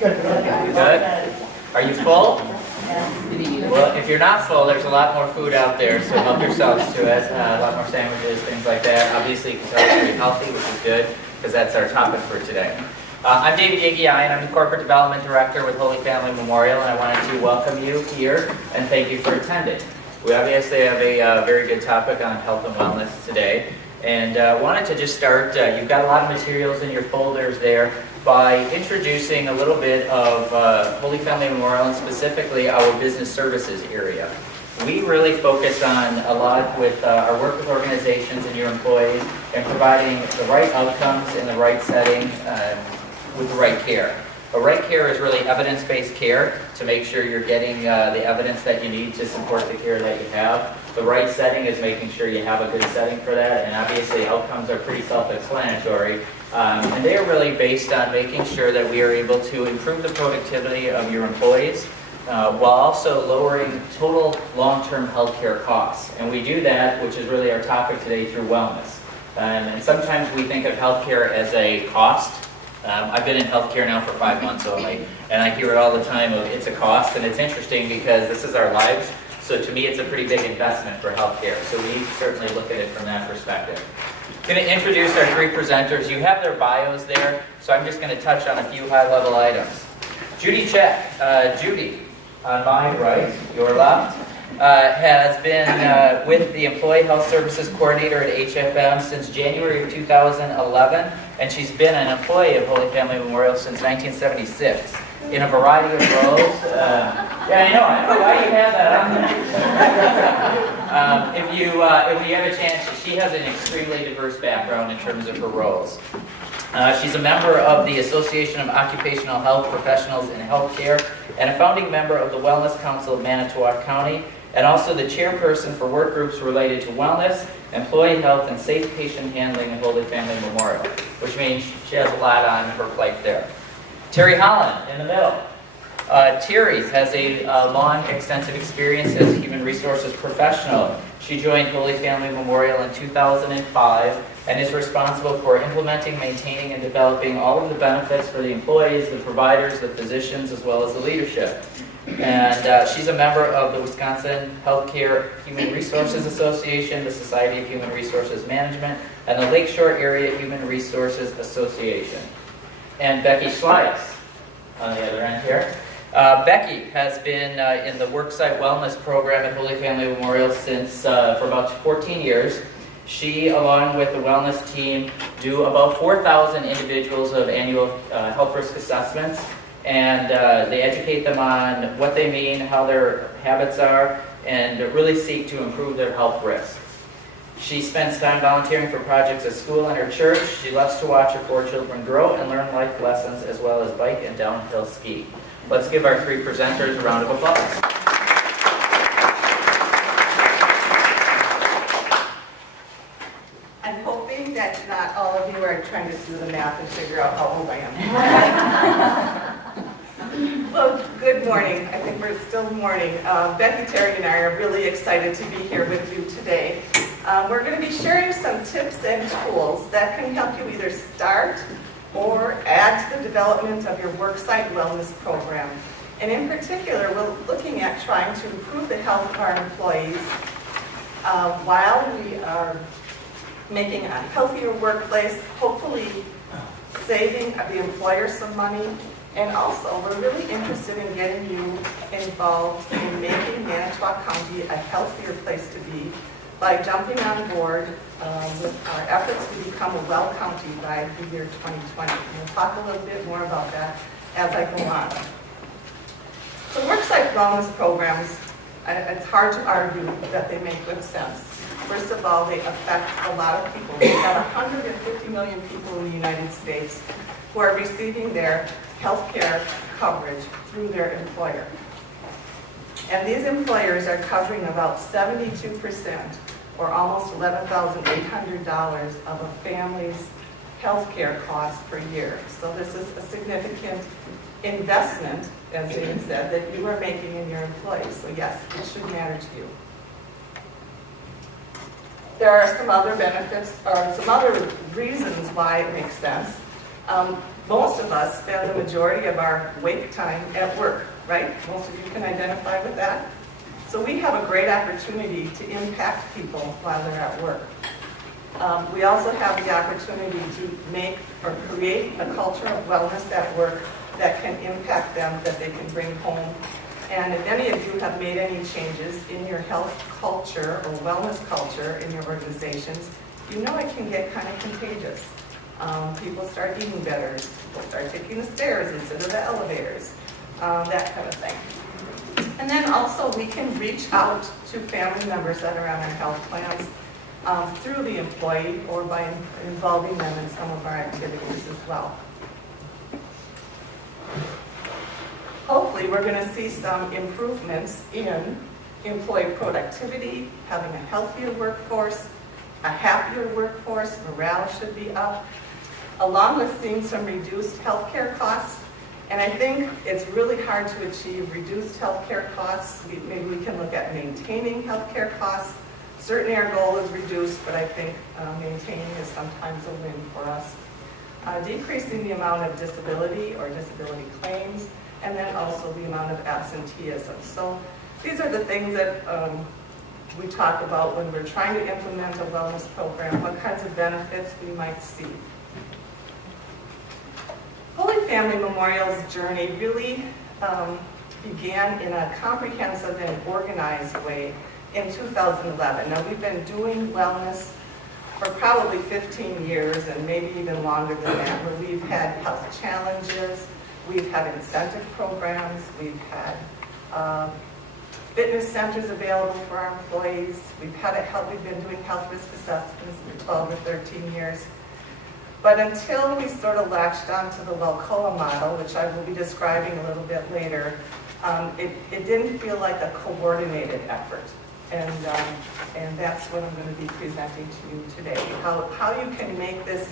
Good? Are you full? Well, if you're not full, there's a lot more food out there, so help yourselves to it. A lot more sandwiches, things like that. Obviously, you can tell it's very healthy, which is good, because that's our topic for today. I'm David Yagi, and I'm the Corporate Development Director with Holy Family Memorial, and I wanted to welcome you here and thank you for attending. We obviously have a very good topic on health and wellness today, and wanted to just start. You've got a lot of materials in your folders there by introducing a little bit of Holy Family Memorial and specifically our business services area. We really focus on a lot with our work with organizations and your employees and providing the right outcomes in the right setting with the right care. The right care is really evidence-based care to make sure you're getting the evidence that you need to support the care that you have. The right setting is making sure you have a good setting for that, and obviously outcomes are pretty self-explanatory. And they are really based on making sure that we are able to improve the productivity of your employees while also lowering total long-term healthcare costs. And we do that, which is really our topic today, through wellness. And sometimes we think of healthcare as a cost. I've been in healthcare now for 5 months only, and I hear it all the time of it's a cost, and it's interesting because this is our lives. So to me, it's a pretty big investment for healthcare. So we certainly look at it from that perspective. I'm going to introduce our three presenters. You have their bios there, so I'm just going to touch on a few high-level items. Judy Check. Judy, on my right, your left, has been with the Employee Health Services Coordinator at HFM since January of 2011, and she's been an employee of Holy Family Memorial since 1976 in a variety of roles. Yeah, I don't know why you have that on there. If you have a chance, she has an extremely diverse background in terms of her roles. She's a member of the Association of Occupational Health Professionals in Healthcare and a founding member of the Wellness Council of Manitowoc County, and also the chairperson for work groups related to wellness, employee health, and safe patient handling at Holy Family Memorial, which means she has a lot on her plate there. Terry Holland in the middle. Terry has a long, extensive experience as a human resources professional. She joined Holy Family Memorial in 2005 and is responsible for implementing, maintaining, and developing all of the benefits for the employees, the providers, the physicians, as well as the leadership. And she's a member of the Wisconsin Healthcare Human Resources Association, the Society of Human Resources Management, and the Lakeshore Area Human Resources Association. And Becky Schleitz on the other end here. Becky has been in the Worksite Wellness Program at Holy Family Memorial since for about 14 years. She, along with the wellness team, do about 4,000 individuals of annual health risk assessments, and they educate them on what they mean, how their habits are, and really seek to improve their health risk. She spends time volunteering for projects at school and her church. She loves to watch her 4 children grow and learn life lessons, as well as bike and downhill ski. Let's give our three presenters a round of applause. I'm hoping that not all of you are trying to do the math and figure out how old I am. Well, good morning. I think we're still morning. Becky Terry and I are really excited to be here with you today. We're going to be sharing some tips and tools that can help you either start or add to the development of your worksite wellness program. And in particular, we're looking at trying to improve the health of our employees while we are making a healthier workplace, hopefully saving the employer some money. And also, we're really interested in getting you involved in making Manitowoc County a healthier place to be by jumping on board with our efforts to become a well county by the year 2020. And we'll talk a little bit more about that as I go on. So worksite wellness programs, it's hard to argue that they make good sense. First of all, they affect a lot of people. We've got 150 million people in the United States who are receiving their health care coverage through their employer. And these employers are covering about 72%, or almost $11,800 of a family's health care costs per year. So this is a significant investment, as David said, that you are making in your employees. So yes, it should matter to you. There are some other benefits, or some other reasons why it makes sense. Most of us spend the majority of our wake time at work, right? Most of you can identify with that. So we have a great opportunity to impact people while they're at work. We also have the opportunity to make or create a culture of wellness at work that can impact them, that they can bring home. And if any of you have made any changes in your health culture or wellness culture in your organizations, you know it can get kind of contagious. People start eating better, people start taking the stairs instead of the elevators, that kind of thing. And then also we can reach out to family members that are on our health plans through the employee or by involving them in some of our activities as well. Hopefully we're going to see some improvements in employee productivity, having a healthier workforce, a happier workforce, morale should be up, along with seeing some reduced healthcare costs. And I think it's really hard to achieve reduced healthcare costs. Maybe we can look at maintaining healthcare costs. Certainly our goal is reduced, but I think maintaining is sometimes a win for us. Decreasing the amount of disability or disability claims, and then also the amount of absenteeism. So these are the things that we talk about when we're trying to implement a wellness program, what kinds of benefits we might see. Holy Family Memorial's journey really began in a comprehensive and organized way in 2011. Now we've been doing wellness for probably 15 years and maybe even longer than that, where we've had health challenges, we've had incentive programs, we've had fitness centers available for our employees, we've been doing health risk assessments for 12 or 13 years. But until we sort of latched onto the WellCOA model, which I will be describing a little bit later, it didn't feel like a coordinated effort. And that's what I'm going to be presenting to you today, how you can make this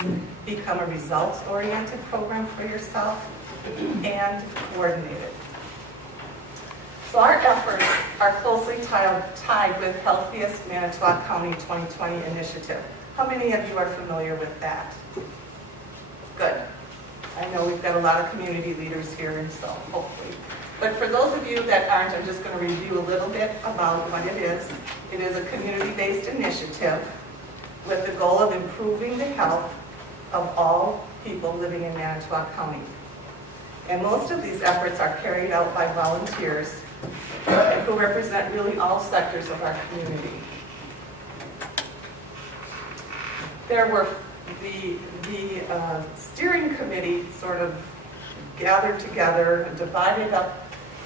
become a results-oriented program for yourself and coordinated. So our efforts are closely tied with Healthiest Manitowoc County 2020 initiative. How many of you are familiar with that? Good. I know we've got a lot of community leaders here, and so hopefully. But for those of you that aren't, I'm just going to review a little bit about what it is. It is a community-based initiative with the goal of improving the health of all people living in Manitowoc County. And most of these efforts are carried out by volunteers who represent really all sectors of our community. There were the steering committee sort of gathered together and divided up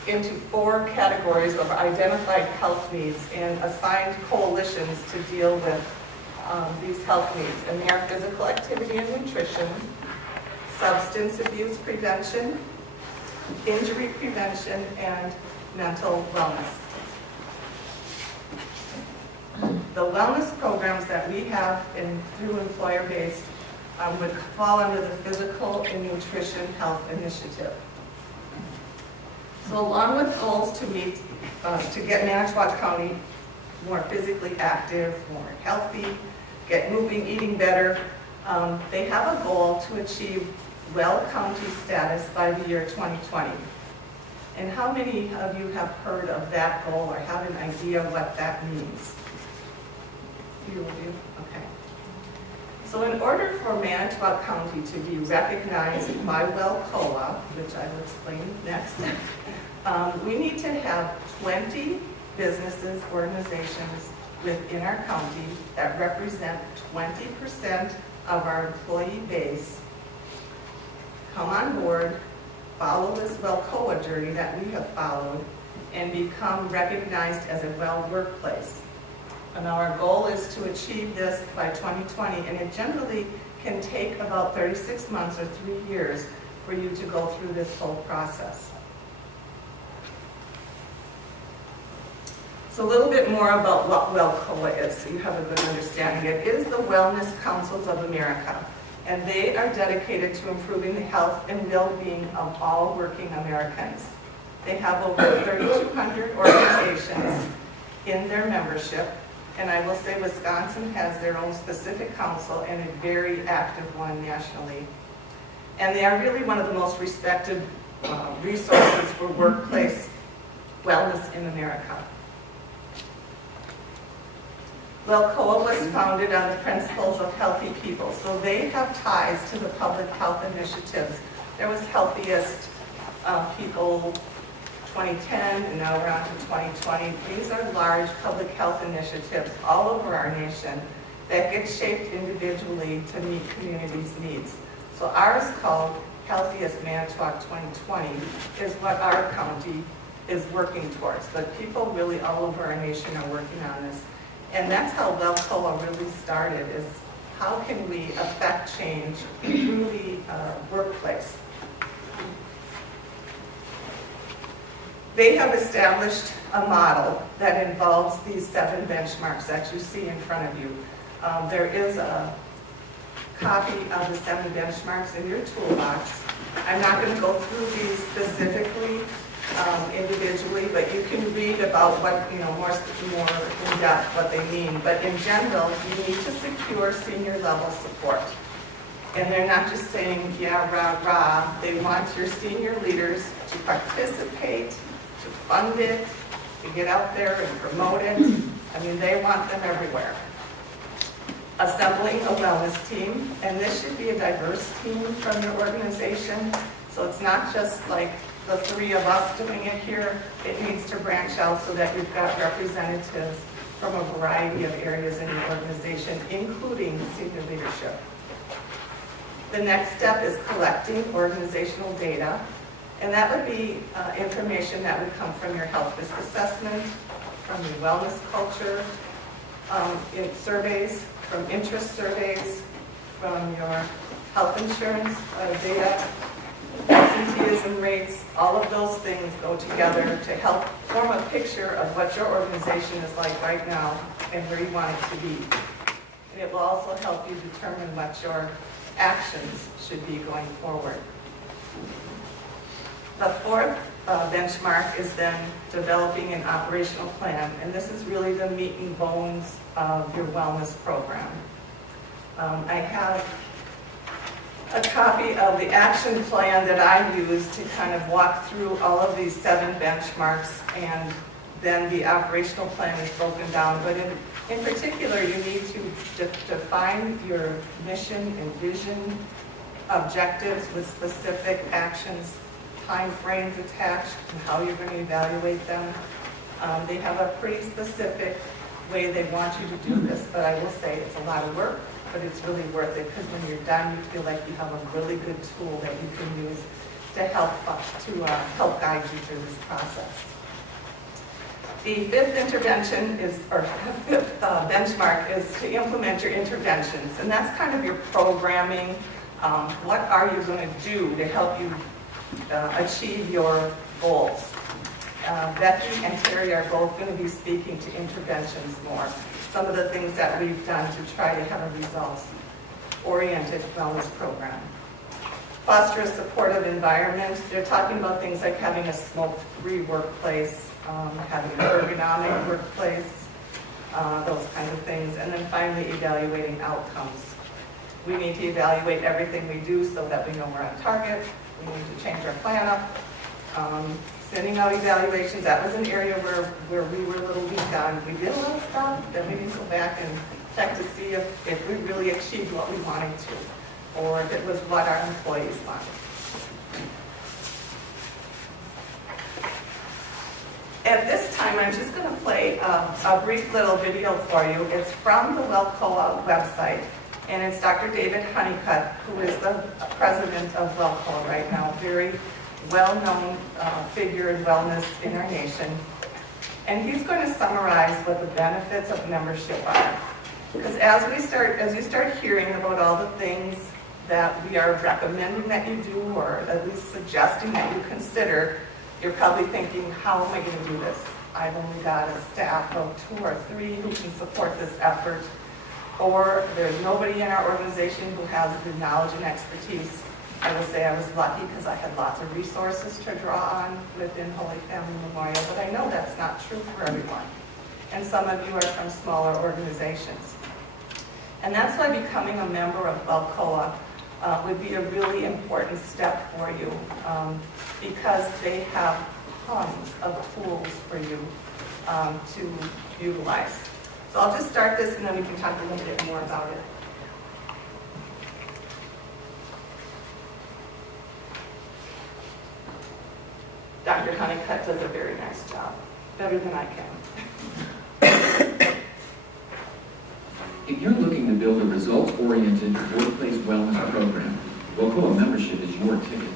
into 4 categories of identified health needs and assigned coalitions to deal with these health needs. And they are physical activity and nutrition, substance abuse prevention, injury prevention, and mental wellness. The wellness programs that we have through employer-based would fall under the Physical and Nutrition Health Initiative. So along with goals to meet, to get Manitowoc County more physically active, more healthy, get moving, eating better, they have a goal to achieve Well County status by the year 2020. And how many of you have heard of that goal or have an idea what that means? Few of you? Okay. So in order for Manitowoc County to be recognized by WellCOA, which I will explain next, we need to have 20 businesses, organizations within our county that represent 20% of our employee base come on board, follow this WellCOA journey that we have followed, and become recognized as a well workplace. And our goal is to achieve this by 2020, and it generally can take about 36 months or 3 years for you to go through this whole process. So a little bit more about what WellCOA is, so you have a good understanding. It is the Wellness Councils of America, and they are dedicated to improving the health and well-being of all working Americans. They have over 3,200 organizations in their membership, and I will say Wisconsin has their own specific council and a very active one nationally. And they are really one of the most respected resources for workplace wellness in America. WellCoa was founded on the principles of healthy people, so they have ties to the public health initiatives. There was Healthiest People 2010, and now we're on to 2020. These are large public health initiatives all over our nation that get shaped individually to meet communities' needs. So ours, called Healthiest Manitowoc 2020, is what our county is working towards. But people really all over our nation are working on this. And that's how WellCoa really started, is how can we affect change through the workplace. They have established a model that involves these 7 benchmarks that you see in front of you. There is a copy of the 7 benchmarks in your toolbox. I'm not going to go through these specifically individually, but you can read about what, more in depth what they mean. But in general, you need to secure senior level support. And they're not just saying, yeah, rah, rah. They want your senior leaders to participate, to fund it, to get out there and promote it. I mean, they want them everywhere. Assembling a wellness team, and this should be a diverse team from your organization. So it's not just like the 3 of us doing it here. It needs to branch out so that you've got representatives from a variety of areas in your organization, including senior leadership. The next step is collecting organizational data, and that would be information that would come from your health risk assessment, from your wellness culture, in surveys, from interest surveys, from your health insurance data, absenteeism rates. All of those things go together to help form a picture of what your organization is like right now and where you want it to be. And it will also help you determine what your actions should be going forward. The 4th benchmark is then developing an operational plan, and this is really the meat and bones of your wellness program. I have a copy of the action plan that I use to kind of walk through all of these 7 benchmarks, and then the operational plan is broken down. But in particular, you need to define your mission and vision, objectives with specific actions, time frames attached, and how you're going to evaluate them. They have a pretty specific way they want you to do this, but I will say it's a lot of work, but it's really worth it, because when you're done, you feel like you have a really good tool that you can use to help guide you through this process. The 5th intervention is, or 5th benchmark is to implement your interventions, and that's kind of your programming. What are you going to do to help you achieve your goals? Becky and Terry are both going to be speaking to interventions more. Some of the things that we've done to try to have a results-oriented wellness program. Foster a supportive environment. They're talking about things like having a smoke-free workplace, having an ergonomic workplace, those kinds of things. And then finally, evaluating outcomes. We need to evaluate everything we do so that we know we're on target. We need to change our plan up. Sending out evaluations, that was an area where we were a little weak on. We did a little stuff, then we need to go back and check to see if we really achieved what we wanted to, or if it was what our employees wanted. At this time, I'm just going to play a brief little video for you. It's from the WellCoa website, and it's Dr. David Honeycutt, who is the president of WellCoa right now, very well-known figure in wellness in our nation. And he's going to summarize what the benefits of membership are. Because as you start hearing about all the things that we are recommending that you do, or at least suggesting that you consider, you're probably thinking, how am I going to do this? I've only got a staff of 2 or 3 who can support this effort, or there's nobody in our organization who has the knowledge and expertise. I will say I was lucky because I had lots of resources to draw on within Holy Family Memorial, but I know that's not true for everyone. And some of you are from smaller organizations. And that's why becoming a member of WellCoa would be a really important step for you because they have tons of tools for you to utilize. So I'll just start this and then we can talk a little bit more about it. Dr. Honeycutt does a very nice job, better than I can. If you're looking to build a results-oriented workplace wellness program, Wacoa membership is your ticket.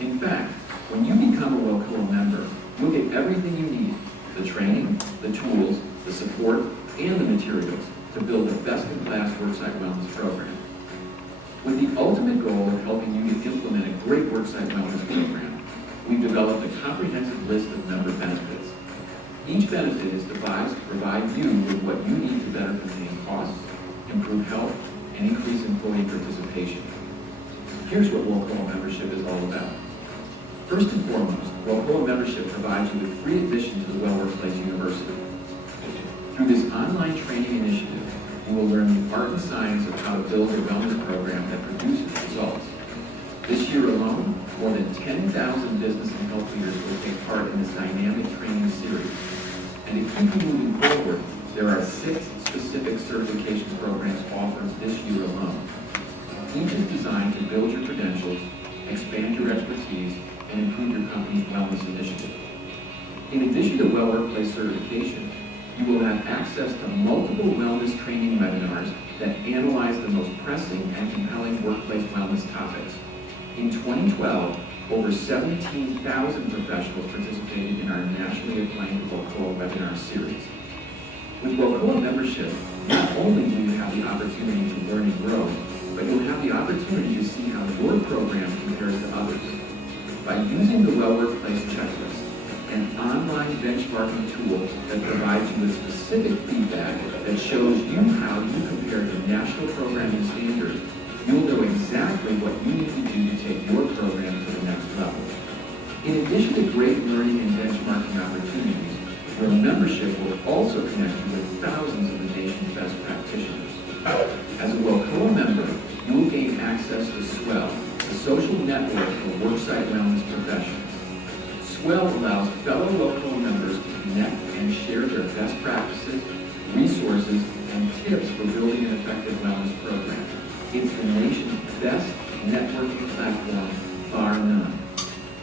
In fact, when you become a Wacoa member, you'll get everything you need: the training, the tools, the support, and the materials to build a best-in-class worksite wellness program. With the ultimate goal of helping you to implement a great worksite wellness program, we've developed a comprehensive list of member benefits. Each benefit is devised to provide you with what you need to better contain costs, improve health, and increase employee participation. Here's what Wacoa membership is all about. First and foremost, Wacoa membership provides you with free admission to the Well Workplace University. Through this online training initiative, you will learn the art and science of how to build a wellness program that produces results. This year alone, more than 10,000 business and health leaders will take part in this dynamic training series. And to keep you moving forward, there are 6 specific certification programs offered this year alone. Each is designed to build your credentials, expand your expertise, and improve your company's wellness initiative. In addition to Well Workplace certification, you will have access to multiple wellness training webinars that analyze the most pressing and compelling workplace wellness topics. In 2012, over 17,000 professionals participated in our nationally acclaimed Wacoa webinar series. With Wacoa membership, not only will you have the opportunity to learn and grow, but you'll have the opportunity to see how your program compares to others. By using the Well Workplace checklist and online benchmarking tools that provide you with specific feedback that shows you how you compare to national programming standards, you'll know exactly what you need to do to take your program to the next level. In addition to great learning and benchmarking opportunities, your membership will also connect you with thousands of the nation's best practitioners. As a Wacoa member, you will gain access to Swell, the social network for worksite wellness professionals. Swell allows fellow Wacoa members to connect and share their best practices, resources, and tips for building an effective wellness program. It's the nation's best networking platform, bar none.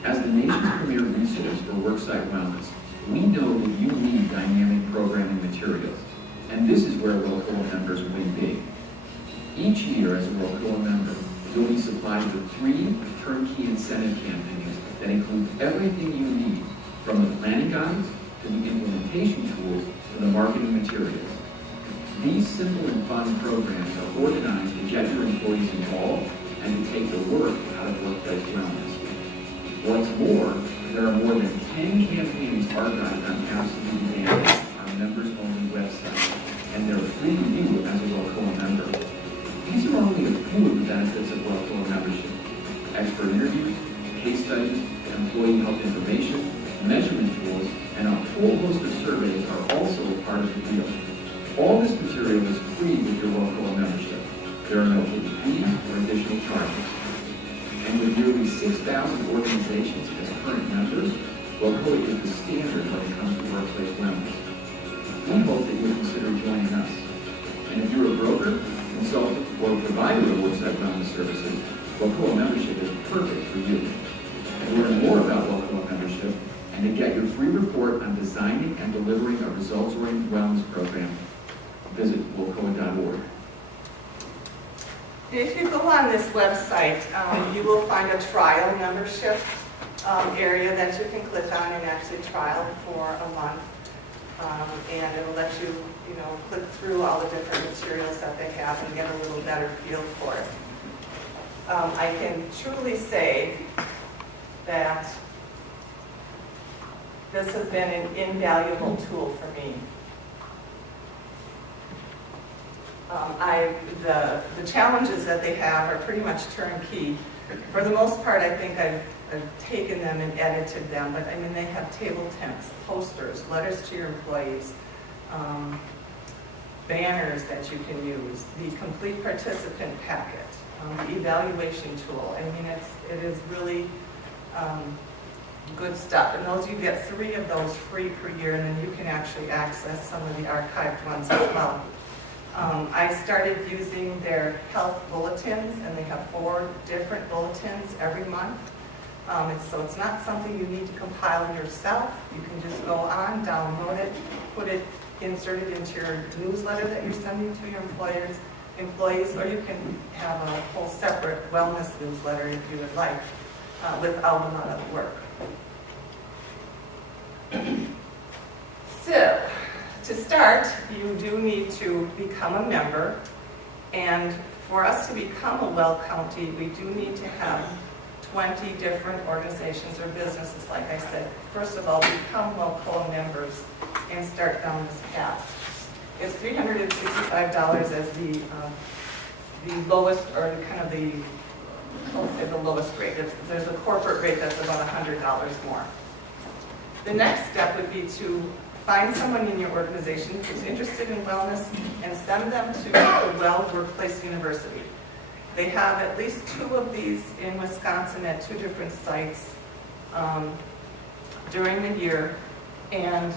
As the nation's premier resource for worksite wellness, we know that you need dynamic programming materials, and this is where Wacoa members win big. Each year as a Wacoa member, you'll be supplied with 3 turnkey incentive campaigns that include everything you need, from the planning guides to the implementation tools to the marketing materials. These simple and fun programs are organized to get your employees involved and to take the work out of workplace wellness. What's more, there are more than 10 campaigns archived on Absolute Advantage, our members-only website, and they're free to you as a Wacoa member. These are only a few of the benefits of Wacoa membership. Expert interviews, case studies, employee health information, measurement tools, and a whole host of surveys are also a part of the deal. All this material is free with your Wacoa membership. There are no hidden fees or additional charges. And with nearly 6,000 organizations as current members, Wacoa is the standard when it comes to workplace wellness. We hope that you'll consider joining us. And if you're a broker, consultant, or provider of worksite wellness services, Wacoa membership is perfect for you. To learn more about Wacoa membership and to get your free report on designing and delivering a results-oriented wellness program, visit wacoa.org. If you go on this website, you will find a trial membership area that you can click on and actually trial for a month. And it'll let you, click through all the different materials that they have and get a little better feel for it. I can truly say that this has been an invaluable tool for me. The challenges that they have are pretty much turnkey. For the most part, I think I've taken them and edited them, but I mean, they have table temps, posters, letters to your employees, banners that you can use, the complete participant packet, the evaluation tool. I mean, it is really good stuff. And those, you get 3 of those free per year, and then you can actually access some of the archived ones as well. I started using their health bulletins, and they have 4 different bulletins every month. So it's not something you need to compile yourself. You can just go on, download it, insert it into your newsletter that you're sending to your employees, or you can have a whole separate wellness newsletter if you would like, without a lot of work. So, to start, you do need to become a member, and for us to become a Well County, we do need to have 20 different organizations or businesses, like I said. First of all, become WellCoa members and start down this path. It's $365 as the lowest, or kind of the, I'll say the lowest rate. There's a corporate rate that's about $100 more. The next step would be to find someone in your organization who's interested in wellness and send them to the Well Workplace University. They have at least 2 of these in Wisconsin at 2 different sites during the year. And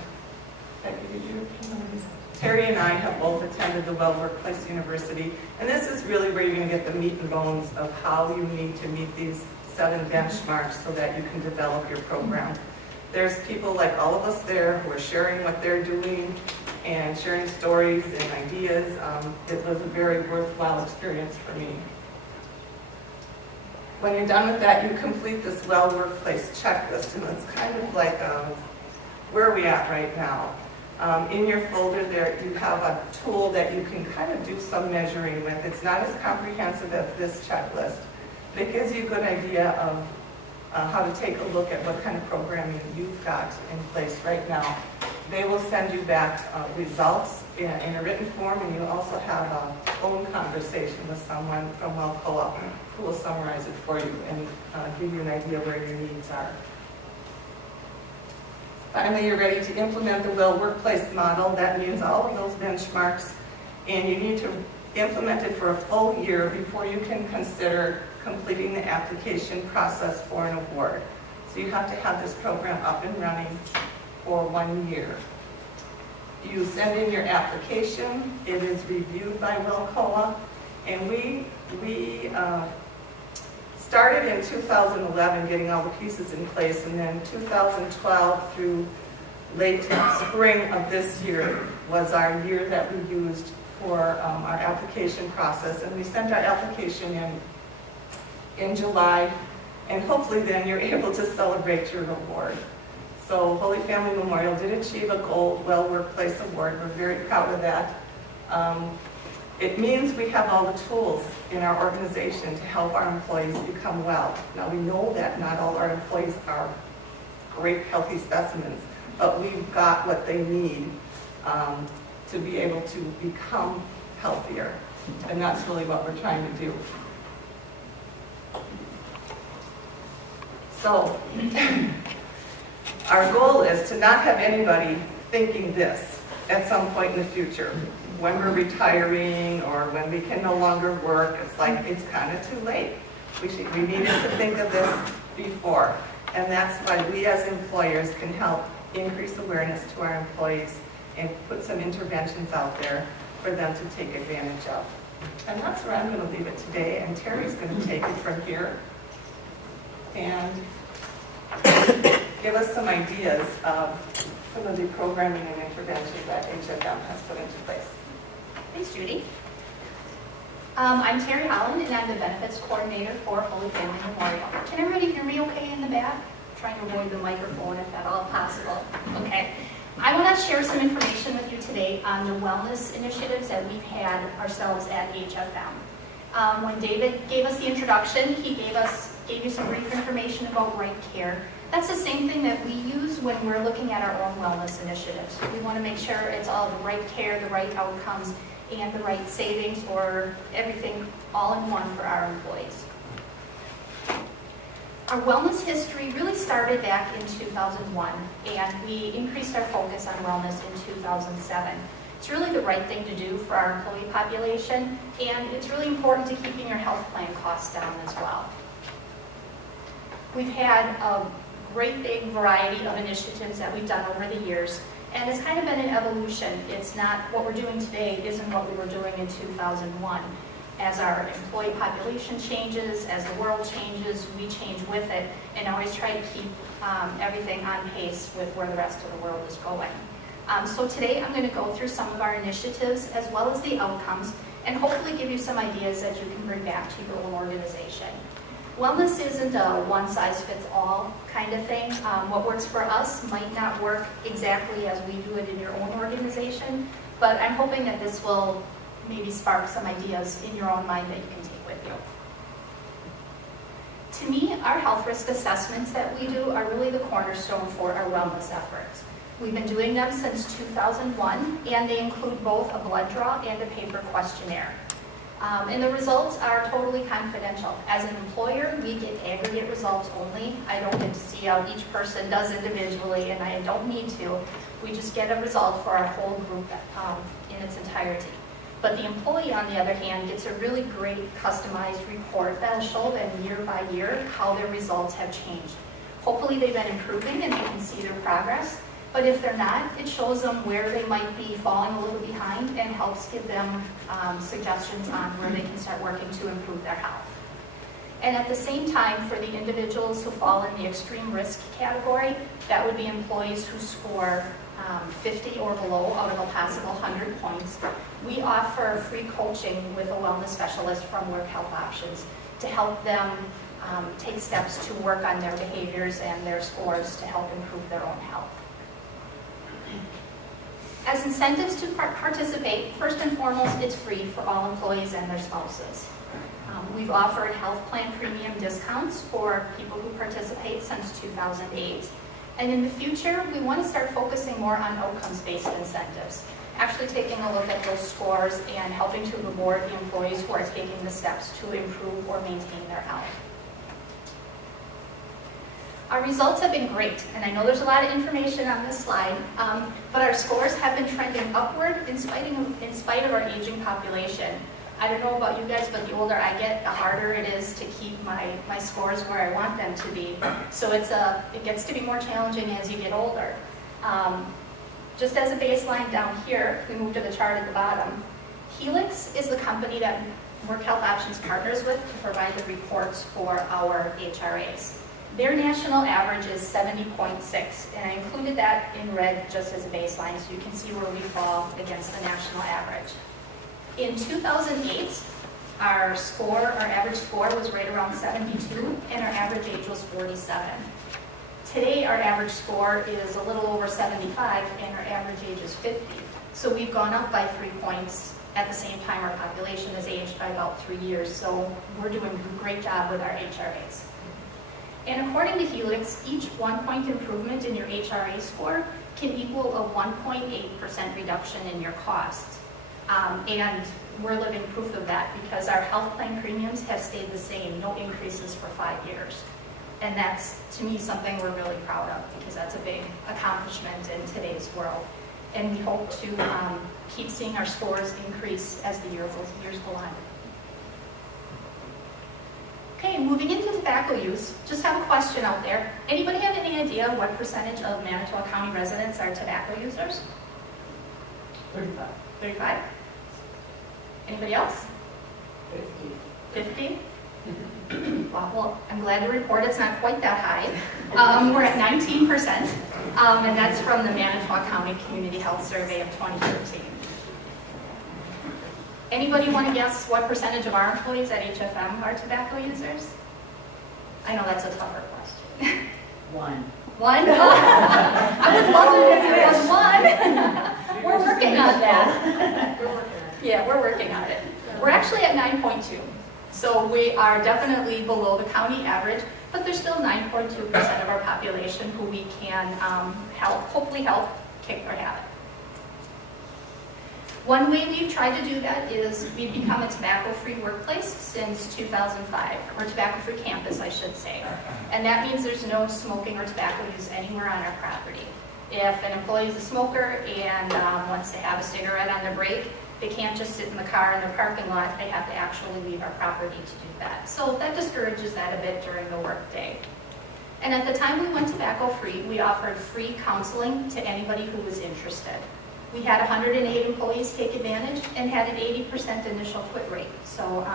Becky, did you remember these? Terry and I have both attended the Well Workplace University, and this is really where you're going to get the meat and bones of how you need to meet these 7 benchmarks so that you can develop your program. There's people like all of us there who are sharing what they're doing and sharing stories and ideas. It was a very worthwhile experience for me. When you're done with that, you complete this Well Workplace checklist, and it's kind of like where are we at right now. In your folder there, you have a tool that you can kind of do some measuring with. It's not as comprehensive as this checklist, but it gives you a good idea of how to take a look at what kind of programming you've got in place right now. They will send you back results in a written form, and you also have a phone conversation with someone from WellCoa who will summarize it for you and give you an idea where your needs are. Finally, you're ready to implement the Well Workplace model. That means all of those benchmarks, and you need to implement it for a full year before you can consider completing the application process for an award. So you have to have this program up and running for 1 year. You send in your application, it is reviewed by WellCoa, and we started in 2011 getting all the pieces in place, and then 2012 through late spring of this year was our year that we used for our application process, and we sent our application in July, and hopefully then you're able to celebrate your award. So Holy Family Memorial did achieve a Gold Well Workplace Award. We're very proud of that. It means we have all the tools in our organization to help our employees become well. Now we know that not all our employees are great healthy specimens, but we've got what they need to be able to become healthier. And that's really what we're trying to do. So, our goal is to not have anybody thinking this at some point in the future. When we're retiring or when we can no longer work, it's like it's kind of too late. We needed to think of this before. And that's why we as employers can help increase awareness to our employees and put some interventions out there for them to take advantage of. And that's where I'm going to leave it today, and Terry's going to take it from here and give us some ideas of some of the programming and interventions that HFM has put into place. Thanks, Judy. I'm Terry Holland, and I'm the benefits coordinator for Holy Family Memorial. Can everybody hear me okay in the back? I'm trying to avoid the microphone if at all possible. Okay. I want to share some information with you today on the wellness initiatives that we've had ourselves at HFM. When David gave us the introduction, he gave you some brief information about right care. That's the same thing that we use when we're looking at our own wellness initiatives. We want to make sure it's all the right care, the right outcomes, and the right savings, or everything all in one for our employees. Our wellness history really started back in 2001, and we increased our focus on wellness in 2007. It's really the right thing to do for our employee population, and it's really important to keeping your health plan costs down as well. We've had a great big variety of initiatives that we've done over the years, and it's kind of been an evolution. It's not, what we're doing today isn't what we were doing in 2001. As our employee population changes, as the world changes, we change with it, and always try to keep everything on pace with where the rest of the world is going. So today I'm going to go through some of our initiatives as well as the outcomes, and hopefully give you some ideas that you can bring back to your own organization. Wellness isn't a one-size-fits-all kind of thing. What works for us might not work exactly as we do it in your own organization, but I'm hoping that this will maybe spark some ideas in your own mind that you can take with you. To me, our health risk assessments that we do are really the cornerstone for our wellness efforts. We've been doing them since 2001, and they include both a blood draw and a paper questionnaire. And the results are totally confidential. As an employer, we get aggregate results only. I don't get to see how each person does individually, and I don't need to. We just get a result for our whole group in its entirety. But the employee, on the other hand, gets a really great customized report that'll show them year by year how their results have changed. Hopefully they've been improving and they can see their progress. But if they're not, it shows them where they might be falling a little behind and helps give them suggestions on where they can start working to improve their health. And at the same time, for the individuals who fall in the extreme risk category, that would be employees who score 50 or below out of a possible 100 points. We offer free coaching with a wellness specialist from Work Health Options to help them take steps to work on their behaviors and their scores to help improve their own health. As incentives to participate, first and foremost, it's free for all employees and their spouses. We've offered health plan premium discounts for people who participate since 2008. And in the future, we want to start focusing more on outcomes-based incentives, actually taking a look at those scores and helping to reward the employees who are taking the steps to improve or maintain their health. Our results have been great, and I know there's a lot of information on this slide, but our scores have been trending upward in spite of our aging population. I don't know about you guys, but the older I get, the harder it is to keep my scores where I want them to be. So it gets to be more challenging as you get older. Just as a baseline down here, if we move to the chart at the bottom, Helix is the company that Work Health Options partners with to provide the reports for our HRAs. Their national average is 70.6, and I included that in red just as a baseline so you can see where we fall against the national average. In 2008, our average score was right around 72, and our average age was 47. Today, our average score is a little over 75, and our average age is 50. So we've gone up by 3 points. At the same time, our population has aged by about 3 years, so we're doing a great job with our HRAs. And according to Helix, each 1 point improvement in your HRA score can equal a 1.8% reduction in your costs. And we're living proof of that because our health plan premiums have stayed the same, no increases for 5 years. And that's, to me, something we're really proud of because that's a big accomplishment in today's world. And we hope to keep seeing our scores increase as the years go on. Okay, moving into tobacco use, just have a question out there. Anybody have any idea what percentage of Manitowoc County residents are tobacco users? 35. 35? Anybody else? 50. 50? Well, I'm glad to report it's not quite that high. We're at 19%, and that's from the Manitowoc County Community Health Survey of 2013. Anybody want to guess what percentage of our employees at HFM are tobacco users? I know that's a tougher question. 1. 1? I would love it if it was 1. We're working on that. Yeah, we're working on it. We're actually at 9.2. So we are definitely below the county average, but there's still 9.2% of our population who we can hopefully help kick their habit. One way we've tried to do that is we've become a tobacco-free workplace since 2005, or tobacco-free campus, I should say. And that means there's no smoking or tobacco use anywhere on our property. If an employee is a smoker and wants to have a cigarette on their break, they can't just sit in the car in the parking lot, they have to actually leave our property to do that. So that discourages that a bit during the workday. And at the time we went tobacco-free, we offered free counseling to anybody who was interested. We had 108 employees take advantage and had an 80% initial quit rate. So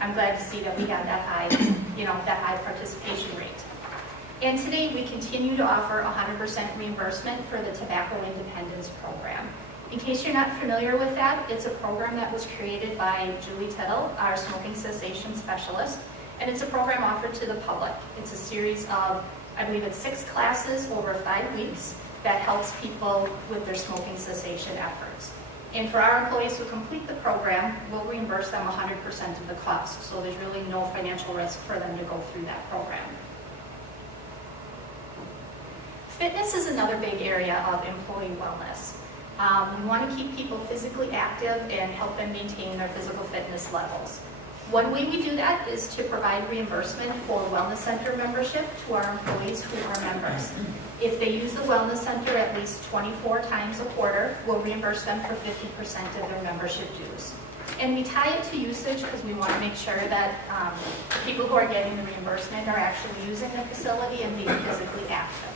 I'm glad to see that we had that high, that high participation rate. And today we continue to offer 100% reimbursement for the Tobacco Independence Program. In case you're not familiar with that, it's a program that was created by Julie Tittle, our smoking cessation specialist, and it's a program offered to the public. It's a series of, I believe it's 6 classes over 5 weeks that helps people with their smoking cessation efforts. And for our employees who complete the program, we'll reimburse them 100% of the cost, so there's really no financial risk for them to go through that program. Fitness is another big area of employee wellness. We want to keep people physically active and help them maintain their physical fitness levels. One way we do that is to provide reimbursement for wellness center membership to our employees who are members. If they use the wellness center at least 24 times a quarter, we'll reimburse them for 50% of their membership dues. And we tie it to usage because we want to make sure that people who are getting the reimbursement are actually using the facility and being physically active.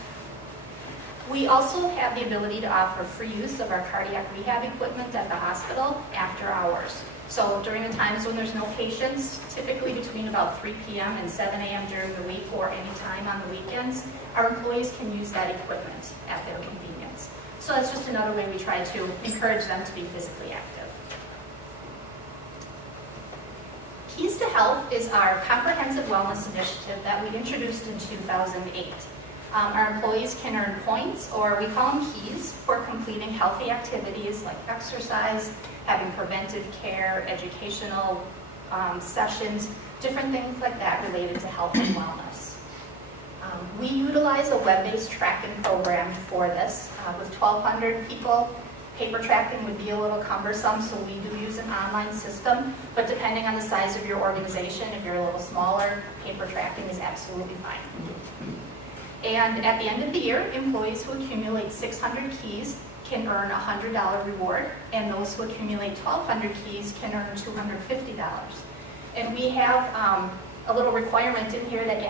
We also have the ability to offer free use of our cardiac rehab equipment at the hospital after hours. So during the times when there's no patients, typically between about 3 p.m. and 7 a.m. during the week or any time on the weekends, our employees can use that equipment at their convenience. So that's just another way we try to encourage them to be physically active. Keys to Health is our comprehensive wellness initiative that we introduced in 2008. Our employees can earn points, or we call them keys, for completing healthy activities like exercise, having preventive care, educational sessions, different things like that related to health and wellness. We utilize a web-based tracking program for this. With 1,200 people, paper tracking would be a little cumbersome, so we do use an online system, but depending on the size of your organization, if you're a little smaller, paper tracking is absolutely fine. And at the end of the year, employees who accumulate 600 keys can earn a $100 reward, and those who accumulate 1,200 keys can earn $250. And we have a little requirement in here that you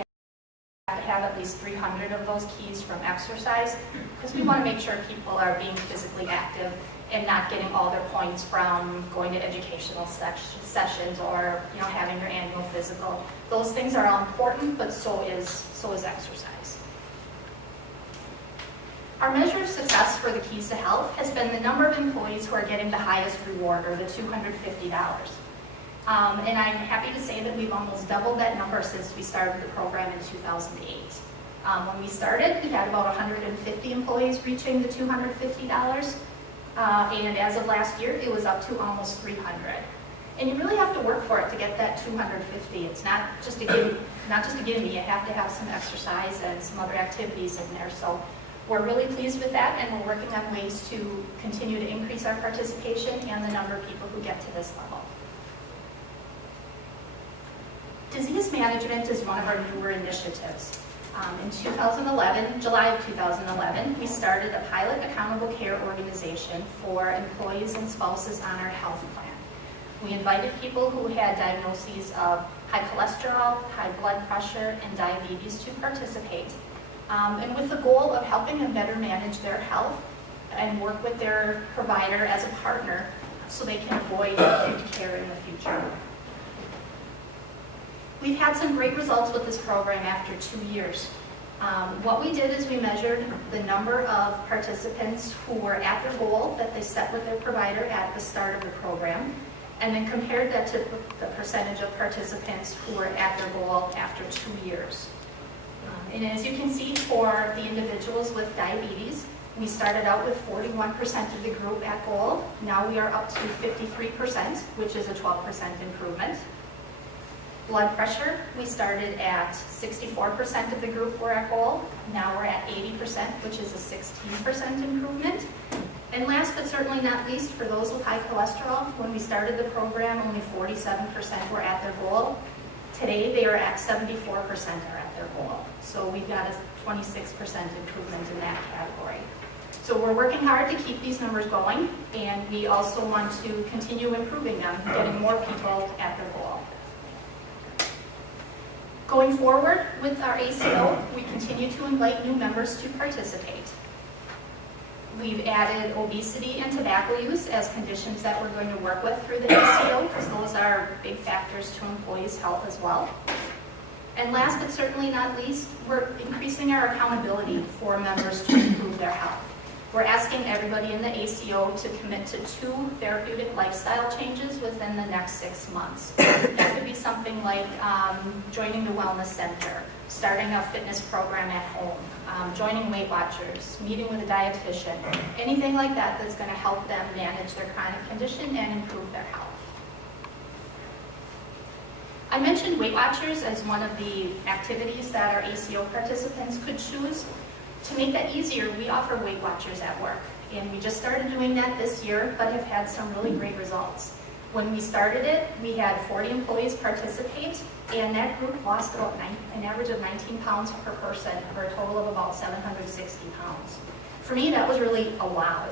have to have at least 300 of those keys from exercise, because we want to make sure people are being physically active and not getting all their points from going to educational sessions or having their annual physical. Those things are all important, but so is exercise. Our measure of success for the Keys to Health has been the number of employees who are getting the highest reward, or the $250. And I'm happy to say that we've almost doubled that number since we started the program in 2008. When we started, we had about 150 employees reaching the $250, and as of last year, it was up to almost 300. And you really have to work for it to get that 250. It's not just a gimme. You have to have some exercise and some other activities in there. So we're really pleased with that, and we're working on ways to continue to increase our participation and the number of people who get to this level. Disease management is one of our newer initiatives. In 2011, July of 2011, we started a pilot accountable care organization for employees and spouses on our health plan. We invited people who had diagnoses of high cholesterol, high blood pressure, and diabetes to participate. And with the goal of helping them better manage their health and work with their provider as a partner so they can avoid acute care in the future. We've had some great results with this program after 2 years. What we did is we measured the number of participants who were at their goal that they set with their provider at the start of the program, and then compared that to the percentage of participants who were at their goal after 2 years. And as you can see, for the individuals with diabetes, we started out with 41% of the group at goal. Now we are up to 53%, which is a 12% improvement. Blood pressure, we started at 64% of the group were at goal. Now we're at 80%, which is a 16% improvement. And last but certainly not least, for those with high cholesterol, when we started the program, only 47% were at their goal. Today, they are at 74% are at their goal. So we've got a 26% improvement in that category. So we're working hard to keep these numbers going, and we also want to continue improving them, getting more people at their goal. Going forward with our ACO, we continue to invite new members to participate. We've added obesity and tobacco use as conditions that we're going to work with through the ACO, because those are big factors to employees' health as well. And last but certainly not least, we're increasing our accountability for members to improve their health. We're asking everybody in the ACO to commit to 2 therapeutic lifestyle changes within the next 6 months. That could be something like joining the wellness center, starting a fitness program at home, joining Weight Watchers, meeting with a dietitian, anything like that that's going to help them manage their chronic condition and improve their health. I mentioned Weight Watchers as one of the activities that our ACO participants could choose. To make that easier, we offer Weight Watchers at work, and we just started doing that this year, but have had some really great results. When we started it, we had 40 employees participate, and that group lost about an average of 19 pounds per person, for a total of about 760 pounds. For me, that was really a wow,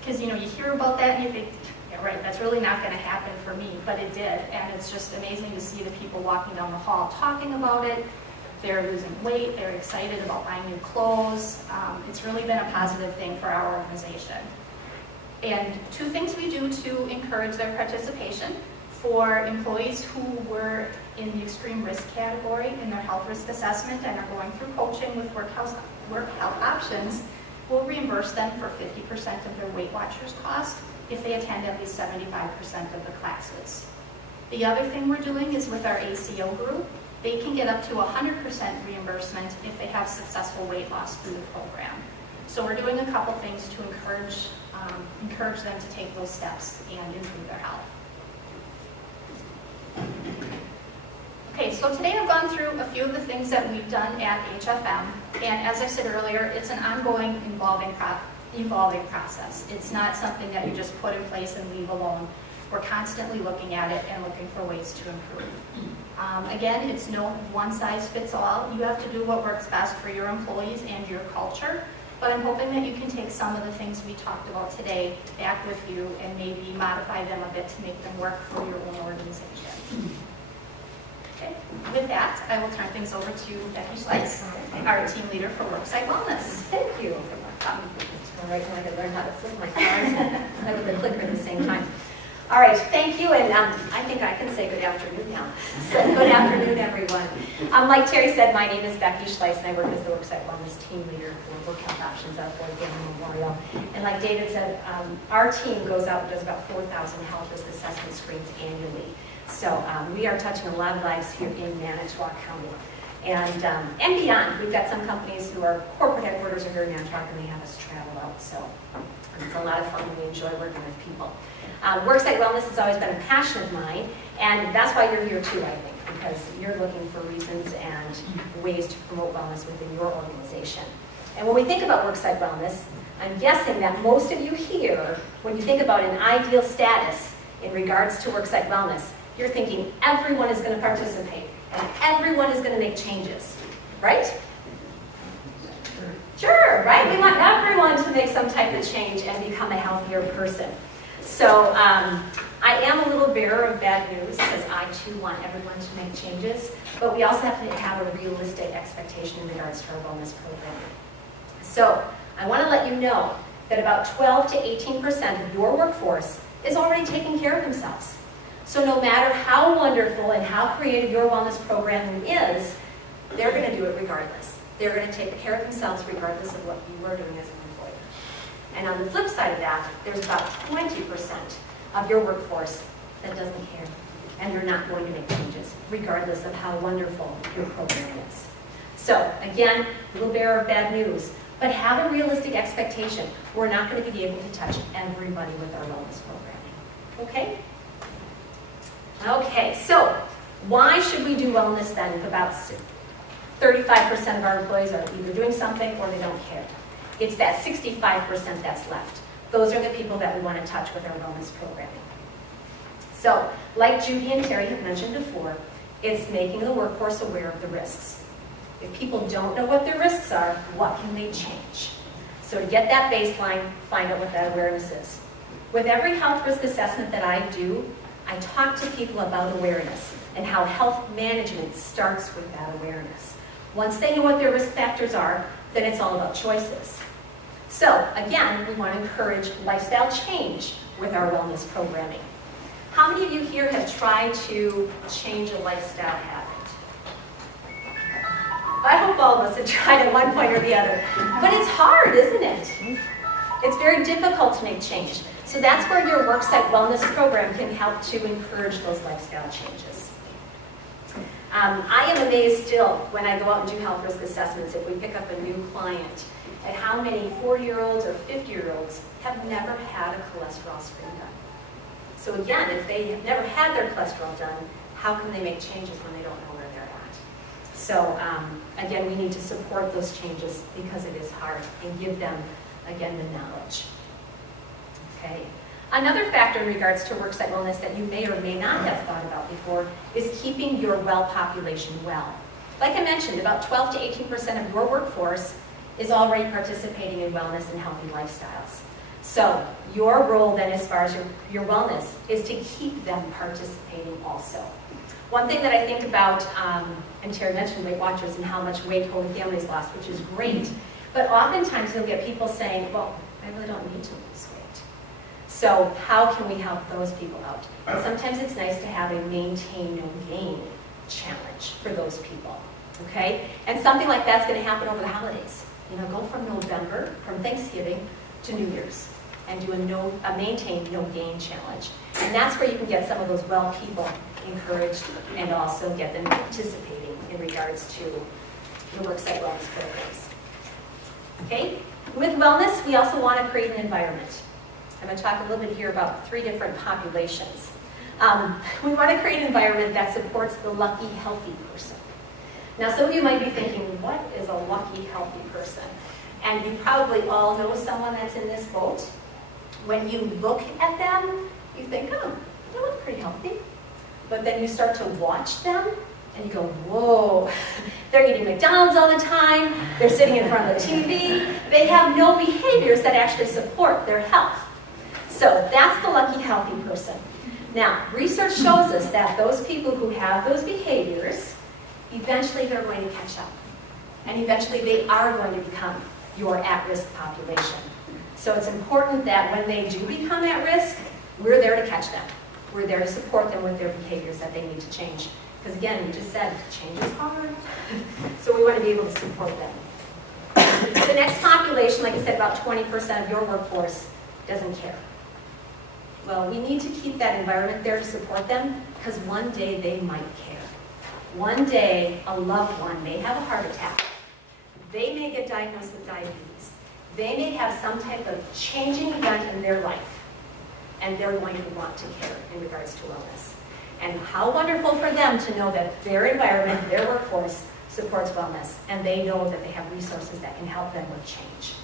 because you hear about that and you think, yeah, right, that's really not going to happen for me, but it did, and it's just amazing to see the people walking down the hall talking about it. They're losing weight, they're excited about buying new clothes. It's really been a positive thing for our organization. And 2 things we do to encourage their participation: for employees who were in the extreme risk category in their health risk assessment and are going through coaching with work health options, we'll reimburse them for 50% of their Weight Watchers cost if they attend at least 75% of the classes. The other thing we're doing is with our ACO group, they can get up to 100% reimbursement if they have successful weight loss through the program. So we're doing a couple things to encourage them to take those steps and improve their health. Okay, so today I've gone through a few of the things that we've done at HFM, and as I said earlier, it's an ongoing evolving process. It's not something that you just put in place and leave alone. We're constantly looking at it and looking for ways to improve. Again, it's no one size fits all. You have to do what works best for your employees and your culture, but I'm hoping that you can take some of the things we talked about today back with you and maybe modify them a bit to make them work for your own organization. Okay, with that, I will turn things over to Becky Schleiss, our team leader for Worksite Wellness. Thank you. All right, now I gotta learn how to flip my cards and with the clicker at the same time. All right, thank you, and I think I can say good afternoon now. So good afternoon, everyone. Like Terry said, my name is Becky Schleiss, and I work as the Worksite Wellness team leader for Work Health Options at Floyd Family Memorial. And like David said, our team goes out and does about 4,000 health risk assessment screens annually. So we are touching a lot of lives here in Manitowoc County. And beyond, we've got some companies who are corporate headquarters are here in Manitowoc, and they have us travel out. So it's a lot of fun, and we enjoy working with people. Worksite Wellness has always been a passion of mine, and that's why you're here too, I think, because you're looking for reasons and ways to promote wellness within your organization. And when we think about Worksite Wellness, I'm guessing that most of you here, when you think about an ideal status in regards to Worksite Wellness, you're thinking everyone is going to participate and everyone is going to make changes, right? Sure, right? We want everyone to make some type of change and become a healthier person. So I am a little bearer of bad news because I too want everyone to make changes, but we also have to have a realistic expectation in regards to our wellness program. So I want to let you know that about 12 to 18% of your workforce is already taking care of themselves. So no matter how wonderful and how creative your wellness program is, they're going to do it regardless. They're going to take care of themselves regardless of what you are doing as an employer. And on the flip side of that, there's about 20% of your workforce that doesn't care, and they're not going to make changes, regardless of how wonderful your program is. So again, a little bearer of bad news, but have a realistic expectation. We're not going to be able to touch everybody with our wellness programming. Okay? Okay, so why should we do wellness then if about 35% of our employees are either doing something or they don't care? It's that 65% that's left. Those are the people that we want to touch with our wellness programming. So, like Judy and Terry have mentioned before, it's making the workforce aware of the risks. If people don't know what their risks are, what can they change? So to get that baseline, find out what that awareness is. With every health risk assessment that I do, I talk to people about awareness and how health management starts with that awareness. Once they know what their risk factors are, then it's all about choices. So again, we want to encourage lifestyle change with our wellness programming. How many of you here have tried to change a lifestyle habit? I hope all of us have tried at one point or the other. But it's hard, isn't it? It's very difficult to make change. So that's where your worksite wellness program can help to encourage those lifestyle changes. I am amazed still when I go out and do health risk assessments, if we pick up a new client, at how many 40-year-olds or 50-year-olds have never had a cholesterol screen done. So again, if they have never had their cholesterol done, how can they make changes when they don't know where they're at? So again, we need to support those changes because it is hard and give them, again, the knowledge. Okay. Another factor in regards to worksite wellness that you may or may not have thought about before is keeping your well population well. Like I mentioned, about 12 to 18% of your workforce is already participating in wellness and healthy lifestyles. So your role then as far as your wellness is to keep them participating also. One thing that I think about, and Terry mentioned Weight Watchers and how much weight Holy Family's lost, which is great, but oftentimes you'll get people saying, well, I really don't need to lose weight. So how can we help those people out? And sometimes it's nice to have a maintain, no gain challenge for those people, okay? And something like that's going to happen over the holidays. You know, go from November, from Thanksgiving to New Year's, and do a maintain, no gain challenge. And that's where you can get some of those well people encouraged and also get them participating in regards to your worksite wellness programs. Okay? With wellness, we also want to create an environment. I'm going to talk a little bit here about 3 different populations. We want to create an environment that supports the lucky, healthy person. Now, some of you might be thinking, what is a lucky, healthy person? And you probably all know someone that's in this boat. When you look at them, you think, oh, they look pretty healthy. But then you start to watch them, and you go, whoa, they're eating McDonald's all the time, they're sitting in front of the TV, they have no behaviors that actually support their health. So that's the lucky, healthy person. Now, research shows us that those people who have those behaviors, eventually they're going to catch up. And eventually they are going to become your at-risk population. So it's important that when they do become at risk, we're there to catch them. We're there to support them with their behaviors that they need to change. Because again, we just said, change is hard. So we want to be able to support them. The next population, like I said, about 20% of your workforce doesn't care. Well, we need to keep that environment there to support them, because one day they might care. One day, a loved one may have a heart attack. They may get diagnosed with diabetes. They may have some type of changing event in their life, and they're going to want to care in regards to wellness. And how wonderful for them to know that their environment, their workforce, supports wellness, and they know that they have resources that can help them with change.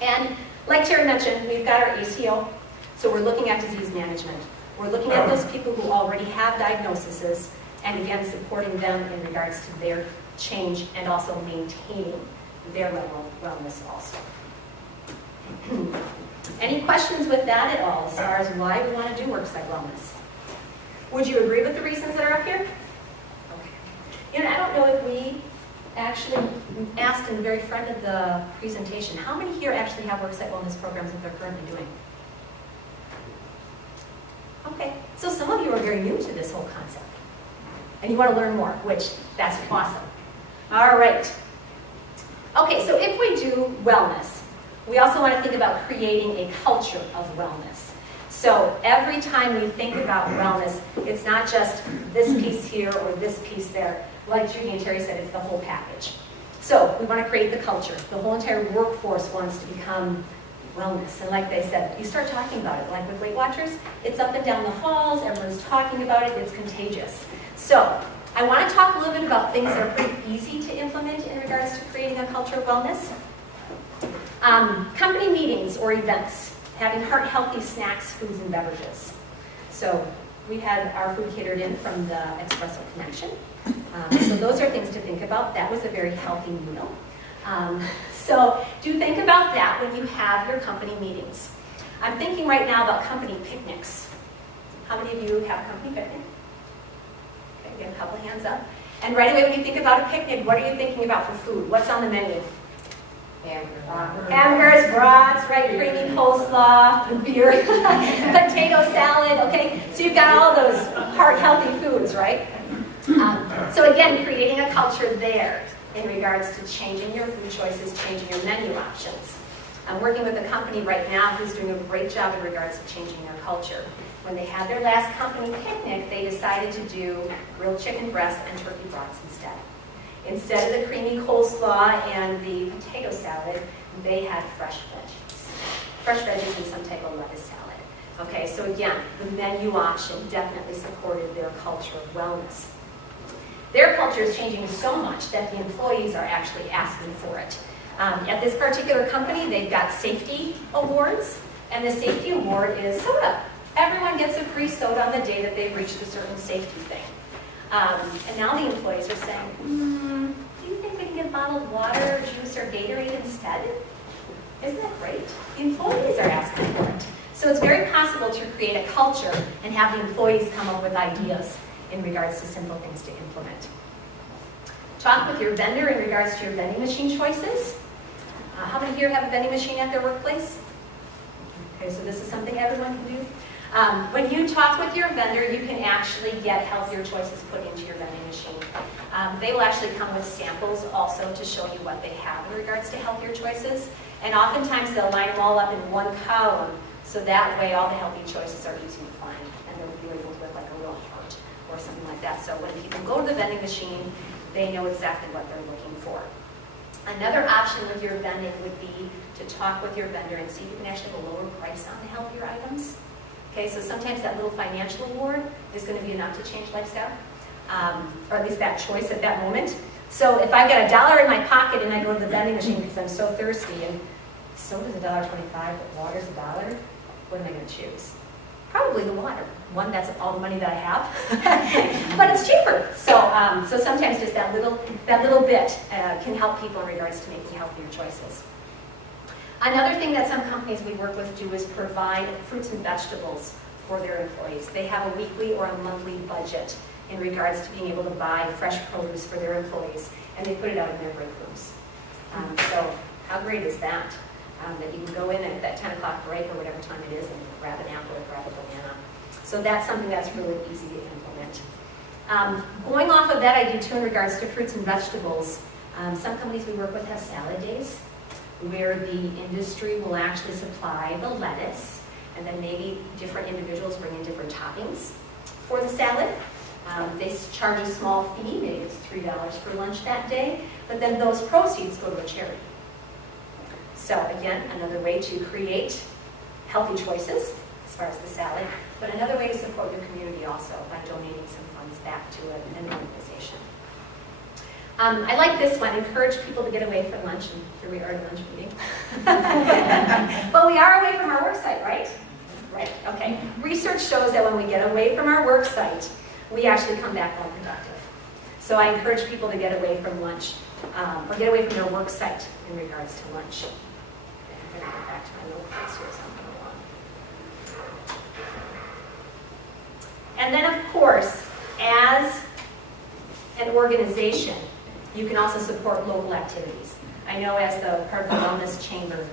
And like Terry mentioned, we've got our ACO, so we're looking at disease management. We're looking at those people who already have diagnoses, and again, supporting them in regards to their change and also maintaining their level of wellness also. Any questions with that at all as far as why we want to do worksite wellness? Would you agree with the reasons that are up here? Okay. You know, I don't know if we actually asked in the very front of the presentation, how many here actually have worksite wellness programs that they're currently doing? Okay, so some of you are very new to this whole concept, and you want to learn more, which that's awesome. All right. Okay, so if we do wellness, we also want to think about creating a culture of wellness. So every time we think about wellness, it's not just this piece here or this piece there. Like Judy and Terry said, it's the whole package. So we want to create the culture. The whole entire workforce wants to become wellness. And like they said, you start talking about it. Like with Weight Watchers, it's up and down the halls, everyone's talking about it, it's contagious. So I want to talk a little bit about things that are pretty easy to implement in regards to creating a culture of wellness. Company meetings or events, having heart-healthy snacks, foods, and beverages. So We had our food catered in from the Espresso Connection. So those are things to think about. That was a very healthy meal. So do think about that when you have your company meetings. I'm thinking right now about company picnics. How many of you have a company picnic? Okay, get a couple hands up. And right away when you think about a picnic, what are you thinking about for food? What's on the menu? Hamburgers, brats, right, creamy coleslaw, beer, potato salad, okay? So you've got all those heart-healthy foods, right? So again, creating a culture there in regards to changing your food choices, changing your menu options. I'm working with a company right now who's doing a great job in regards to changing their culture. When they had their last company picnic, they decided to do grilled chicken breast and turkey brats instead. Instead of the creamy coleslaw and the potato salad, they had fresh veggies. Fresh veggies and some type of lettuce salad. Okay, so again, the menu option definitely supported their culture of wellness. Their culture is changing so much that the employees are actually asking for it. At this particular company, they've got safety awards, and the safety award is soda. Everyone gets a free soda on the day that they've reached a certain safety thing. And now the employees are saying, do you think we can get bottled water, juice, or Gatorade instead? Isn't that great? The employees are asking for it. So it's very possible to create a culture and have the employees come up with ideas in regards to simple things to implement. Talk with your vendor in regards to your vending machine choices. How many here have a vending machine at their workplace? Okay, so this is something everyone can do. When you talk with your vendor, you can actually get healthier choices put into your vending machine. They will actually come with samples also to show you what they have in regards to healthier choices. And oftentimes they'll line them all up in one column, so that way all the healthy choices are easy to find. And they'll be labeled with like a real heart or something like that. So when people go to the vending machine, they know exactly what they're looking for. Another option with your vending would be to talk with your vendor and see if you can actually have a lower price on the healthier items. Okay, so sometimes that little financial award is going to be enough to change lifestyle, or at least that choice at that moment. So if I've got $1 in my pocket and I go to the vending machine because I'm so thirsty, and soda's $1.25, but water's $1, what am I going to choose? Probably the water. One, that's all the money that I have, but it's cheaper. So sometimes just that little bit can help people in regards to making healthier choices. Another thing that some companies we work with do is provide fruits and vegetables for their employees. They have a weekly or a monthly budget in regards to being able to buy fresh produce for their employees, and they put it out in their break rooms. So how great is that? That you can go in at that 10 o'clock break or whatever time it is and grab an apple or grab a banana. So that's something that's really easy to implement. Going off of that, I do too in regards to fruits and vegetables. Some companies we work with have salad days, where the industry will actually supply the lettuce, and then maybe different individuals bring in different toppings for the salad. They charge a small fee, maybe it's $3 for lunch that day, but then those proceeds go to a charity. So again, another way to create healthy choices as far as the salad, but another way to support your community also by donating some funds back to an organization. I like this one, encourage people to get away from lunch, and here we are at a lunch meeting. But we are away from our work site, right? Right, okay. Research shows that when we get away from our work site, we actually come back more productive. So I encourage people to get away from lunch, or get away from their work site in regards to lunch. Okay, I'm going to get back to my little place here, so I'm going to go on. And then of course, as an organization, you can also support local activities. I know as the part of the Wellness Chamber,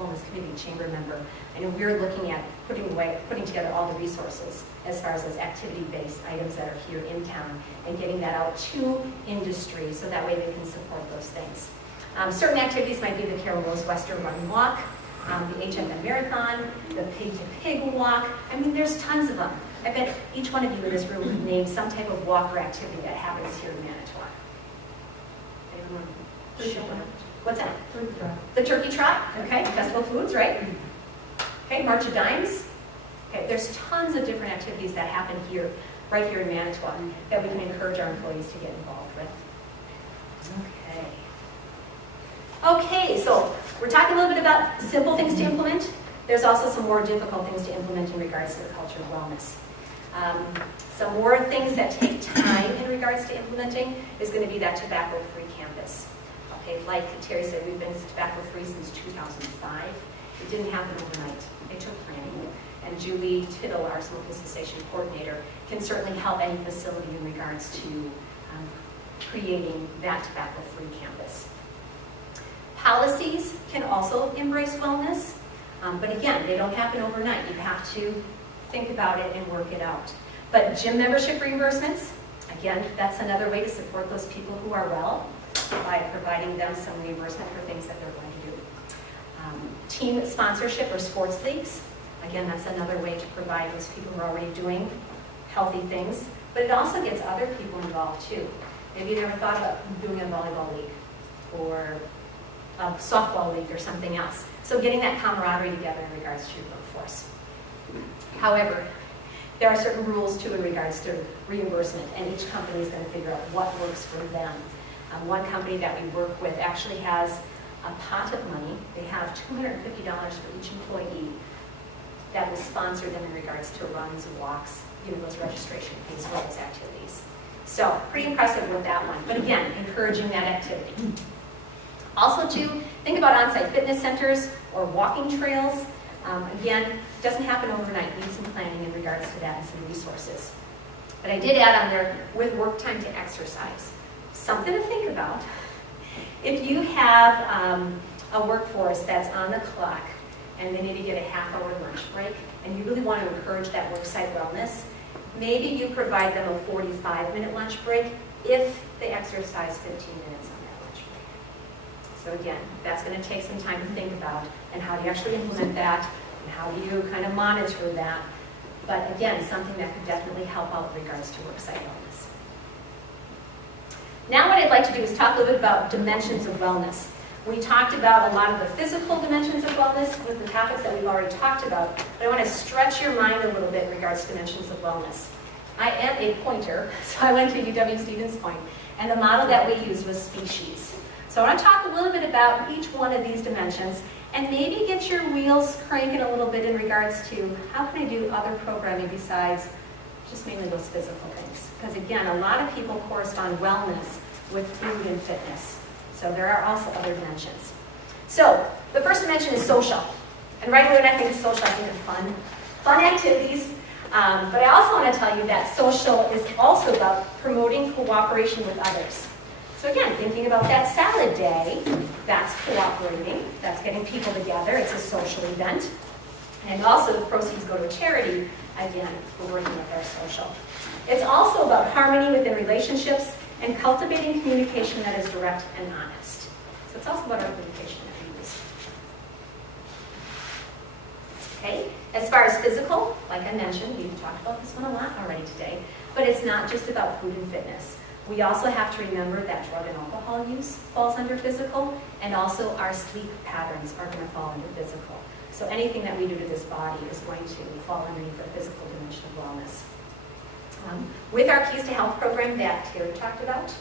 Wellness Community Chamber member, I know we're looking at putting together all the resources as far as those activity-based items that are here in town and getting that out to industry so that way they can support those things. Certain activities might be the Carol Rose Western Run Walk, the HFM Marathon, the Pig to Pig Walk. I mean, there's tons of them. I bet each one of you in this room would name some type of walk or activity that happens here in Manitowoc. Anyone? What's that? The turkey trot, okay, festival foods, right? Okay, March of Dimes. Okay, there's tons of different activities that happen here, right here in Manitowoc, that we can encourage our employees to get involved with. Okay, so we're talking a little bit about simple things to implement. There's also some more difficult things to implement in regards to the culture of wellness. Some more things that take time in regards to implementing is going to be that tobacco-free campus. Okay, like Terry said, we've been tobacco-free since 2005. It didn't happen overnight. It took planning. And Julie Tittle, our smoking cessation coordinator, can certainly help any facility in regards to creating that tobacco-free campus. Policies can also embrace wellness, but again, they don't happen overnight. You have to think about it and work it out. But gym membership reimbursements, again, that's another way to support those people who are well by providing them some reimbursement for things that they're going to do. Team sponsorship or sports leagues, again, that's another way to provide those people who are already doing healthy things, but it also gets other people involved too. Maybe you never thought about doing a volleyball league or a softball league or something else. So getting that camaraderie together in regards to your workforce. However, there are certain rules too in regards to reimbursement, and each company is going to figure out what works for them. One company that we work with actually has a pot of money. They have $250 for each employee that will sponsor them in regards to runs, walks, those registration fees for those activities. So pretty impressive with that one. But again, encouraging that activity. Also to think about on-site fitness centers or walking trails. Again, it doesn't happen overnight. You need some planning in regards to that and some resources. But I did add on there, with work time to exercise. Something to think about. If you have a workforce that's on the clock and they maybe get a half-hour lunch break, and you really want to encourage that worksite wellness, maybe you provide them a 45-minute lunch break if they exercise 15 minutes on that lunch break. So again, that's going to take some time to think about, and how do you actually implement that, and how do you kind of monitor that. But again, something that could definitely help out in regards to worksite wellness. Now what I'd like to do is talk a little bit about dimensions of wellness. We talked about a lot of the physical dimensions of wellness with the topics that we've already talked about, but I want to stretch your mind a little bit in regards to dimensions of wellness. I am a pointer, so I went to UW-Stevens Point, and the model that we used was species. So I want to talk a little bit about each one of these dimensions, and maybe get your wheels cranking a little bit in regards to how can I do other programming besides just mainly those physical things. Because again, a lot of people correspond wellness with food and fitness. So there are also other dimensions. So the first dimension is social. And right away when I think of social, I think of fun activities. But I also want to tell you that social is also about promoting cooperation with others. So again, thinking about that salad day, that's cooperating, that's getting people together, it's a social event. And also the proceeds go to a charity, again, we're working with our social. It's also about harmony within relationships and cultivating communication that is direct and honest. So it's also about our communication that we use. Okay, as far as physical, like I mentioned, we've talked about this one a lot already today, but it's not just about food and fitness. We also have to remember that drug and alcohol use falls under physical, and also our sleep patterns are going to fall under physical. So anything that we do to this body is going to fall underneath the physical dimension of wellness. With our Keys to Health program that Terry talked about,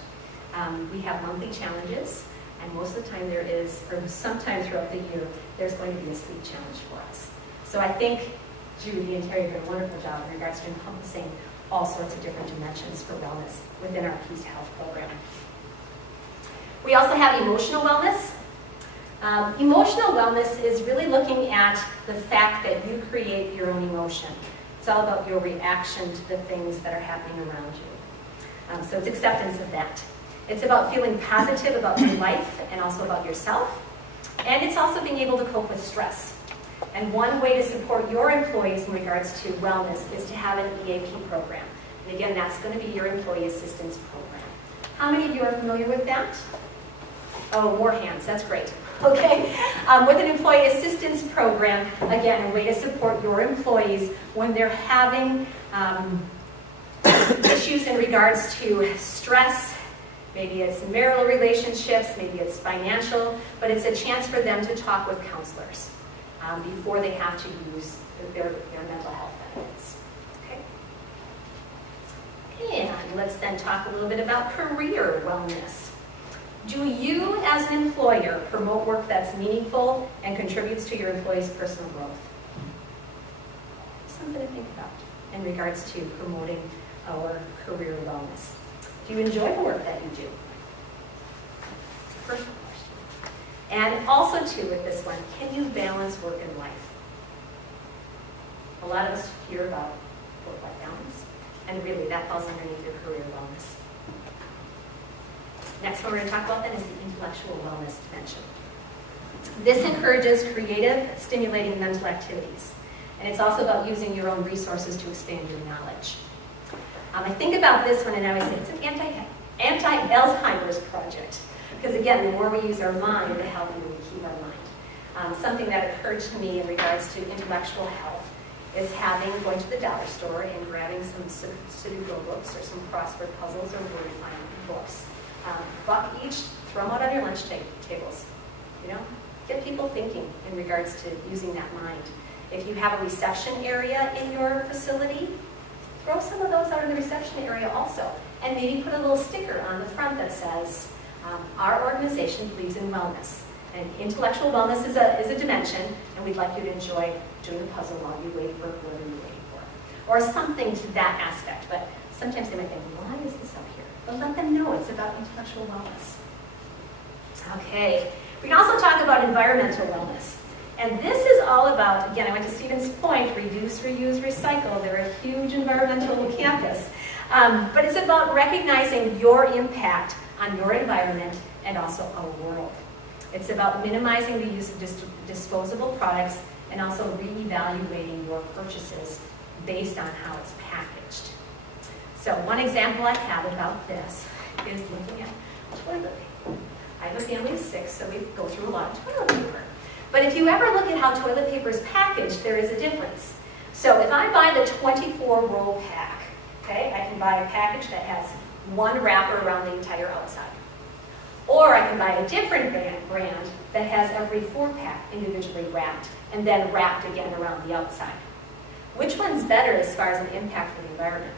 we have monthly challenges, and most of the time there is, or sometime throughout the year, there's going to be a sleep challenge for us. So I think Judy and Terry did a wonderful job in regards to encompassing all sorts of different dimensions for wellness within our Keys to Health program. We also have emotional wellness. Emotional wellness is really looking at the fact that you create your own emotion. It's all about your reaction to the things that are happening around you. So it's acceptance of that. It's about feeling positive about your life and also about yourself. And it's also being able to cope with stress. And one way to support your employees in regards to wellness is to have an EAP program. And again, that's going to be your employee assistance program. How many of you are familiar with that? Oh, more hands, that's great. Okay, with an employee assistance program, again, a way to support your employees when they're having issues in regards to stress. Maybe it's marital relationships, maybe it's financial, but it's a chance for them to talk with counselors before they have to use their mental health benefits. Okay? And let's then talk a little bit about career wellness. Do you, as an employer, promote work that's meaningful and contributes to your employees' personal growth? Something to think about. in regards to promoting our career wellness. Do you enjoy the work that you do? First question. And also too with this one, can you balance work and life? A lot of us hear about work-life balance, and really that falls underneath your career wellness. Next one we're going to talk about then is the intellectual wellness dimension. This encourages creative, stimulating mental activities. And it's also about using your own resources to expand your knowledge. I think about this one and I always say it's an anti-Alzheimer's project. Because again, the more we use our mind, the healthier we keep our mind. Something that occurred to me in regards to intellectual health is going to the dollar store and grabbing some Sudoku books or some crossword puzzles or word finding books. Buck each, throw them out on your lunch tables. Get people thinking in regards to using that mind. If you have a reception area in your facility, throw some of those out in the reception area also. And maybe put a little sticker on the front that says, our organization believes in wellness. And intellectual wellness is a dimension, and we'd like you to enjoy doing the puzzle while you wait for whoever you're waiting for. Or something to that aspect. But sometimes they might think, why is this up here? But let them know it's about intellectual wellness. Okay. We can also talk about environmental wellness. And this is all about, again, I went to Stevens Point, reduce, reuse, recycle. They're a huge environmental campus. But it's about recognizing your impact on your environment and also our world. It's about minimizing the use of disposable products and also reevaluating your purchases based on how it's packaged. So one example I have about this is looking at toilet paper. I have a family of 6, so we go through a lot of toilet paper. But if you ever look at how toilet paper is packaged, there is a difference. So if I buy the 24-roll pack, okay, I can buy a package that has one wrapper around the entire outside. Or I can buy a different brand that has every 4-pack individually wrapped and then wrapped again around the outside. Which one's better as far as an impact for the environment?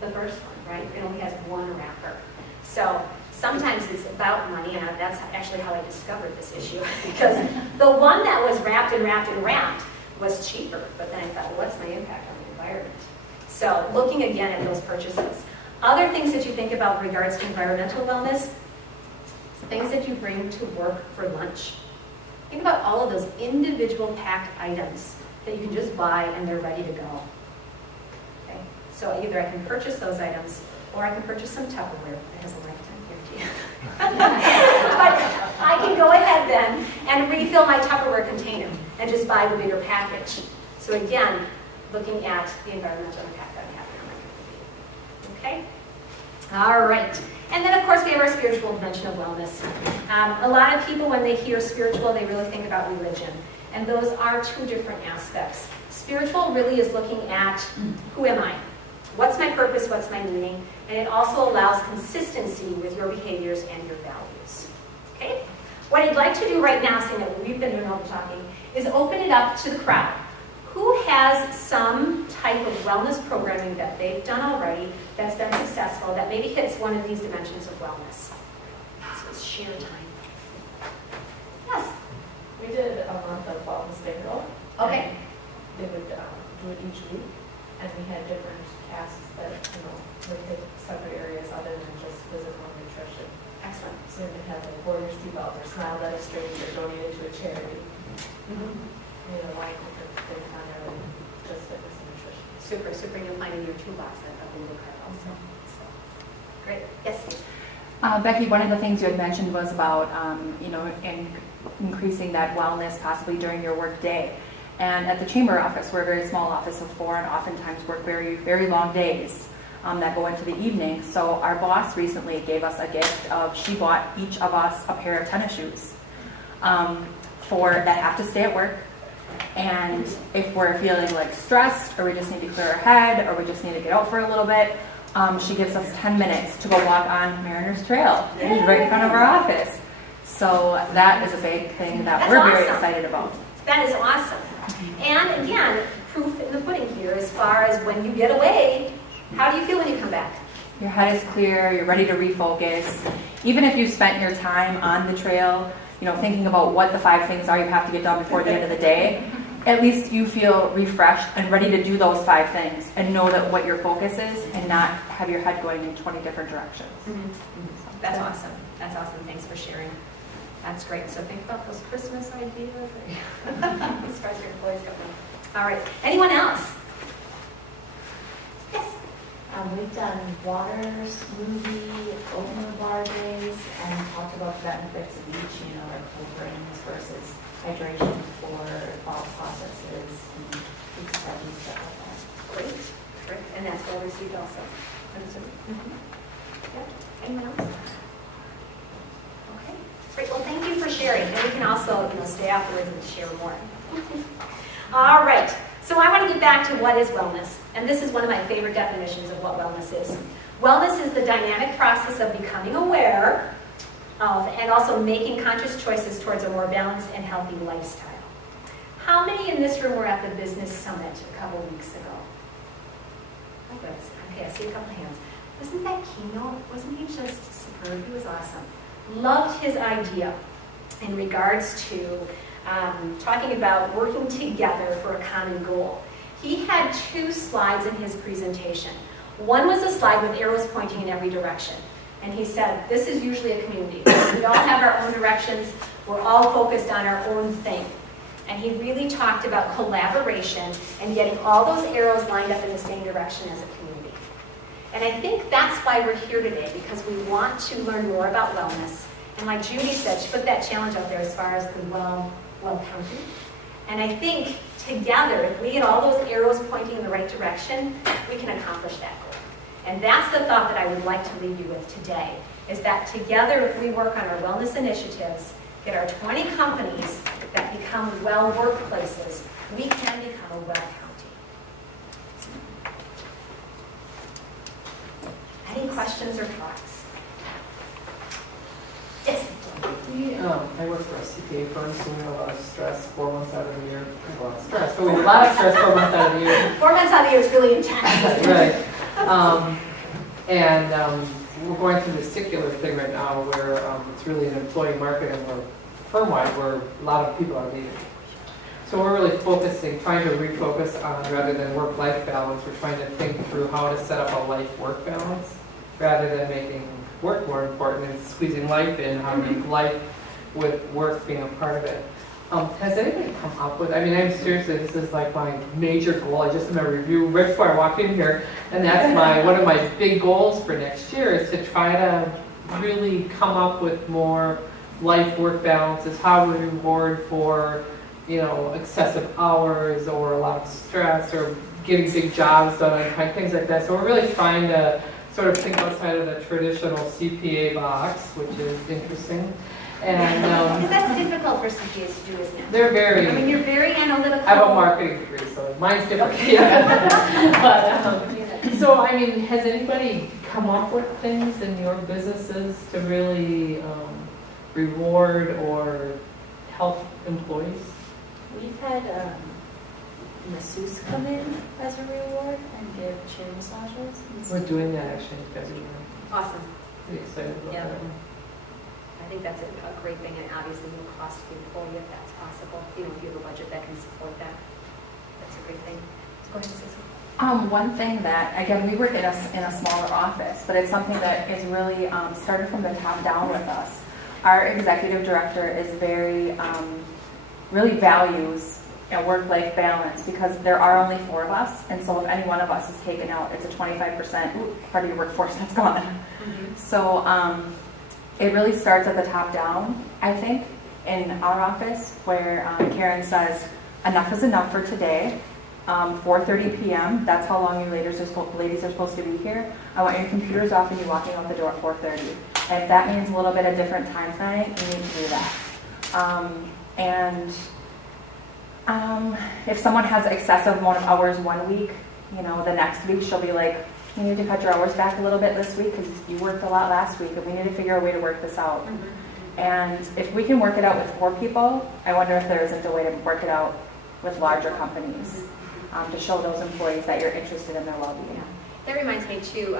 The first one, right? It only has one wrapper. So sometimes it's about money, and that's actually how I discovered this issue. Because the one that was wrapped and wrapped and wrapped was cheaper. But then I thought, well, what's my impact on the environment? So looking again at those purchases. Other things that you think about in regards to environmental wellness, things that you bring to work for lunch. Think about all of those individual packed items that you can just buy and they're ready to go. Okay? So either I can purchase those items or I can purchase some Tupperware that has a lifetime guarantee. But I can go ahead then and refill my Tupperware container and just buy the bigger package. So again, looking at the environmental impact that we have in our community. Okay? All right. And then, of course, we have our spiritual dimension of wellness. A lot of people, when they hear spiritual, they really think about religion. And those are two different aspects. Spiritual really is looking at who am I? What's my purpose? What's my meaning? And it also allows consistency with your behaviors and your values. Okay? What I'd like to do right now, seeing that we've been doing all the talking, is open it up to the crowd. Who has some type of wellness programming that they've done already that's been successful, that maybe hits one of these dimensions of wellness? So it's share time. Yes? We did a month of wellness bingo. Okay. They would do it each week, and we had different tasks that, would hit separate areas other than just physical nutrition. Excellent. So we had the Warriors Do Well, or Smiled at a Stranger, donated to a charity. We had a line different things on there, and just fitness and nutrition. Super, super. You'll find in your toolbox that bingo card also. So, great. Yes, Steve? Becky, one of the things you had mentioned was about, increasing that wellness possibly during your work day. And at the chamber office, we're a very small office of 4 and oftentimes work very, very long days that go into the evening. So our boss recently gave us a gift of, she bought each of us a pair of tennis shoes that have to stay at work. And if we're feeling like stressed, or we just need to clear our head, or we just need to get out for a little bit, she gives us 10 minutes to go walk on Mariner's Trail, which is right in front of our office. So that is a big thing that we're very excited about. That is awesome. And again, proof in the pudding here as far as when you get away, how do you feel when you come back? Your head is clear, you're ready to refocus. Even if you spent your time on the trail, thinking about what the 5 things are you have to get done before the end of the day, at least you feel refreshed and ready to do those 5 things and know that what your focus is and not have your head going in 20 different directions. That's awesome. That's awesome. Thanks for sharing. That's great. So think about those Christmas ideas as far as your employees go. All right. Anyone else? Yes. We've done water, smoothie, oatmeal bar days, and talked about the benefits of each, like whole grains versus hydration for fall processes and food studies, stuff like that. Great. Great. And that's well received also. I'm assuming. Yeah. Anyone else? Okay. Great. Well, thank you for sharing. And we can also, stay afterwards and share more. All right. So I want to get back to what is wellness. And this is one of my favorite definitions of what wellness is. Wellness is the dynamic process of becoming aware of and also making conscious choices towards a more balanced and healthy lifestyle. How many in this room were at the business summit a couple weeks ago? Oh, good. Okay, I see a couple hands. Wasn't that keynote? Wasn't he just superb? He was awesome. Loved his idea in regards to talking about working together for a common goal. He had 2 slides in his presentation. One was a slide with arrows pointing in every direction. And he said, this is usually a community. We all have our own directions. We're all focused on our own thing. And he really talked about collaboration and getting all those arrows lined up in the same direction as a community. And I think that's why we're here today, because we want to learn more about wellness. And like Judy said, she put that challenge out there as far as the well county. And I think together, if we get all those arrows pointing in the right direction, we can accomplish that goal. And that's the thought that I would like to leave you with today, is that together, if we work on our wellness initiatives, get our 20 companies that become well workplaces, we can become a well county. Any questions or thoughts? Yes. I work for a CPA firm, so we have a lot of stress 4 months out of the year. A lot of stress, but we have a lot of stress 4 months out of the year. 4 months out of the year is really intense. Right. We're going through this particular thing right now where it's really an employee market, and we're firm-wide where a lot of people are leaving. So we're really trying to refocus on, rather than work-life balance, we're trying to think through how to set up a life-work balance rather than making work more important and squeezing life in, how to make life with work being a part of it. Has anybody come up with, I'm seriously, this is like my major goal. I just did my review right before I walked in here, and that's one of my big goals for next year is to try to really come up with more life-work balances, how we reward for, excessive hours or a lot of stress or getting big jobs done and things like that. So we're really trying to sort of think outside of the traditional CPA box, which is interesting. And Because that's difficult for CPAs to do, isn't it? they're very... you're very analytical. I have a marketing degree, so mine's different. Okay. But, so, has anybody come up with things in your businesses to really reward or help employees? We've had masseuse come in as a reward and give chair massages. We're doing that actually in February. Awesome. Pretty excited about Yeah. that. I think that's a great thing, and obviously no cost to the employee if that's possible. If you have a budget that can support that, that's a great thing. Go ahead, Susan. One thing that, again, we work in a smaller office, but it's something that is really started from the top down with us. Our executive director is really values work-life balance, because there are only 4 of us, and so if any one of us is taken out, it's a 25% part of your workforce that's gone. Mm-hmm. So it really starts at the top down, I think, in our office, where Karen says, enough is enough for today. 4:30 p.m., that's how long you ladies are supposed to be here. I want your computers off and you walking out the door at 4:30. And if that means a little bit of different time tonight, you need to do that. If someone has excessive amount of hours one week, the next week she'll be like, you need to cut your hours back a little bit this week because you worked a lot last week, and we need to figure a way to work this out. Mm-hmm. And if we can work it out with 4 people, I wonder if there isn't a way to work it out with larger companies, to show those employees that you're interested in their well-being. Yeah. That reminds me too,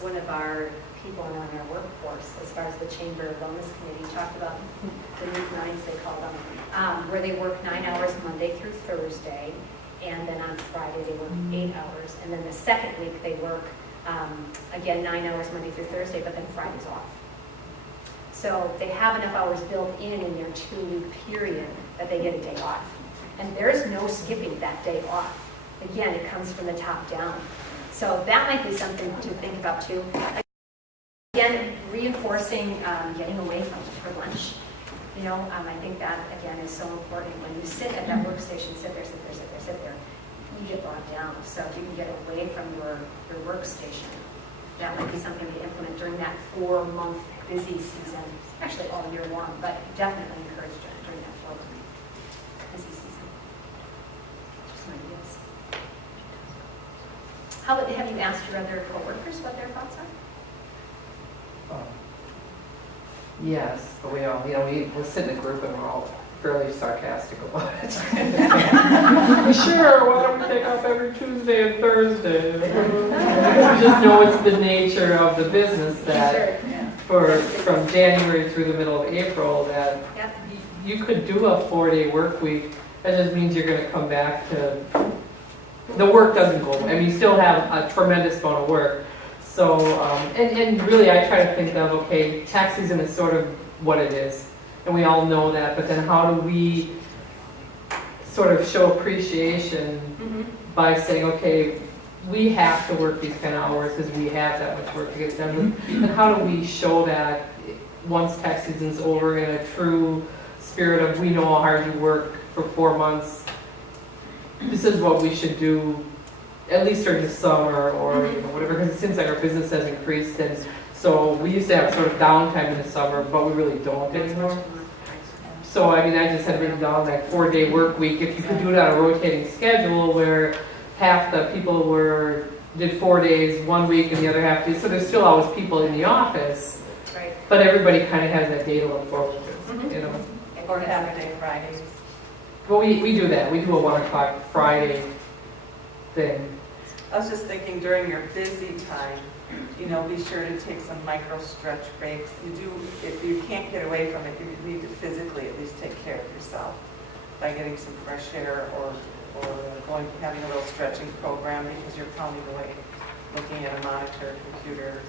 one of our people in our workforce as far as the Chamber Wellness Committee talked about the new nights, they call them, where they work 9 hours Monday through Thursday, and then on Friday they work 8 hours, and then the second week they work, again, 9 hours Monday through Thursday, but then Friday's off. So they have enough hours built in their 2-week period that they get a day off. And there's no skipping that day off. Again, it comes from the top down. So that might be something to think about too. Again, reinforcing getting away for lunch. You know, I think that, again, is so important. When you sit at that workstation, sit there, you get bogged down. So if you can get away from your workstation, that might be something to implement during that 4-month busy season, actually all year long, but definitely encouraged during that 4-month busy season. Just some ideas. How about, have you asked your other coworkers what their thoughts are? Yes, but we all, we'll sit in a group and we're all fairly sarcastic about it. Sure, why don't we take off every Tuesday and Thursday? We just know it's the nature of the business that from January through the middle of April that you could do a 4-day work week. That just means you're going to come back to, the work doesn't go away. I mean, you still have a tremendous amount of work. So, and really I try to think of, okay, tax season is sort of what it is. And we all know that, but then how do we sort of show appreciation by saying, okay, we have to work these kind of hours because we have that much work to get done. And how do we show that once tax season's over in a true spirit of we know how hard you work for 4 months, this is what we should do at least during the summer or whatever, because it seems like our business has increased, and so we used to have sort of downtime in the summer, but we really don't anymore. So I mean, I just had written down like 4-day work week. If you could do it on a rotating schedule where half the people did 4 days 1 week and the other half did, so there's still always people in the office, Right. but everybody kind of has that day to look forward to, you know. Or Saturday, Fridays. Well, we do that. We do a 1 o'clock Friday thing. I was just thinking during your busy time, be sure to take some micro stretch breaks. If you can't get away from it, you need to physically at least take care of yourself by getting some fresh air or having a little stretching program, because you're pounding away looking at a monitor, computer.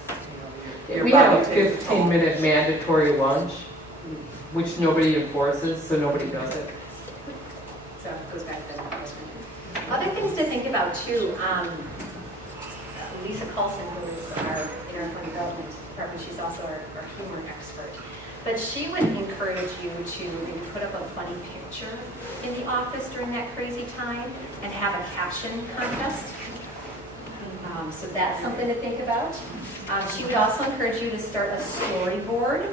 Your We have a body takes a toll. 15-minute mandatory lunch, which nobody enforces, so nobody does it. So it goes back to that question. Other things to think about too, Lisa Coulson, who is our Interemployment Development Department, she's also our humor expert. But she would encourage you to maybe put up a funny picture in the office during that crazy time and have a caption contest. So that's something to think about. She would also encourage you to start a storyboard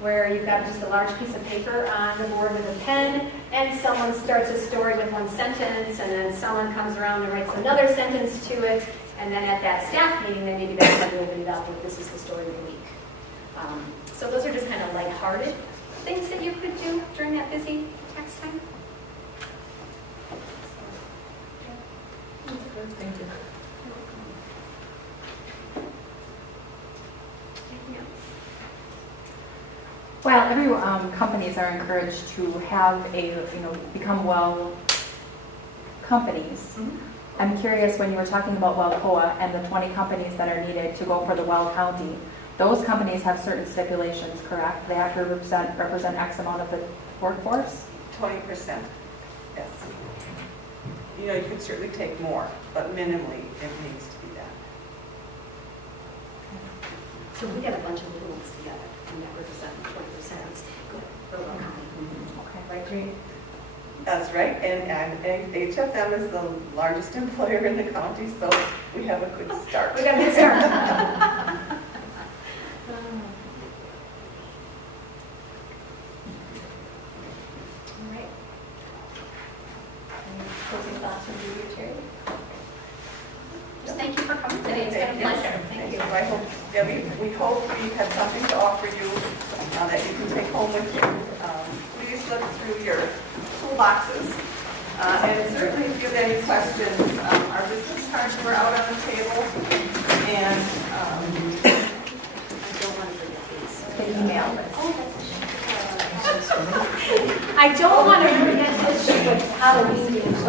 where you've got just a large piece of paper on the board with a pen, and someone starts a story with 1 sentence, and then someone comes around and writes another sentence to it, and then at that staff meeting, then maybe that's how you open it up with this is the story of the week. So those are just kind of lighthearted things that you could do during that busy tax time. Thank you. Anything else? Well, every companies are encouraged to have become well companies. I'm curious, when you were talking about WellCoa and the 20 companies that are needed to go for the Well County, those companies have certain stipulations, correct? They have to represent X amount of the workforce? 20%, yes. You could certainly take more, but minimally it needs to be that. So we got a bunch of little ones together, and that represent 20% for Well County. Okay. Right, Green? That's right, and HFM is the largest employer in the county, so we have a good start. We got a good start. All right. Any closing thoughts from you, Terry? Just thank you for coming today. It's been a pleasure. Thank you. I hope, we hope we had something to offer you that you can take home with you. Please look through your toolboxes. And certainly if you have any questions, our business cards were out on the table. And email list. I don't want to forget this with Halloween games.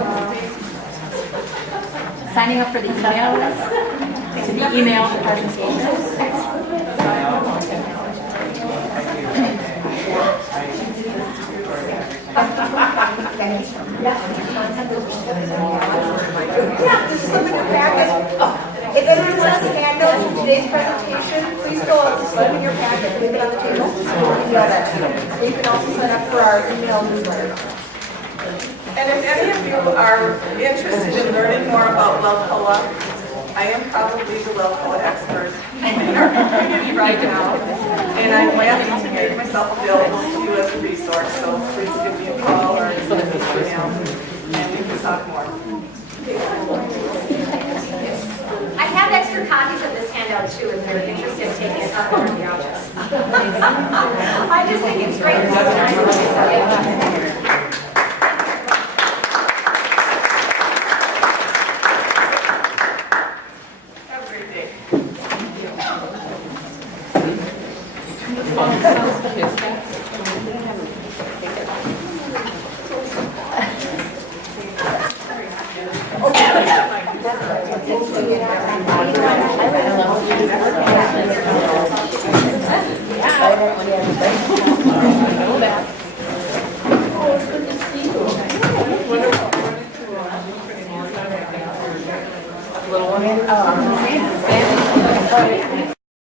Signing up for the email list, to be emailed the presentation. Yeah, this is something in the packet. If anyone has a handout from today's presentation, please fill out the slip in your packet and leave it on the table. We'll email that to you. You can also sign up for our email newsletter. And if any of you are interested in learning more about Welcoa, I am probably the Welcoa expert in our community right now. And I'm happy to make myself available to you as a resource, so please give me a call or send me an email, and we can talk more. I have extra copies of this handout too, if you're interested in taking a couple of the office. I just think it's great. Have a great day. Little one.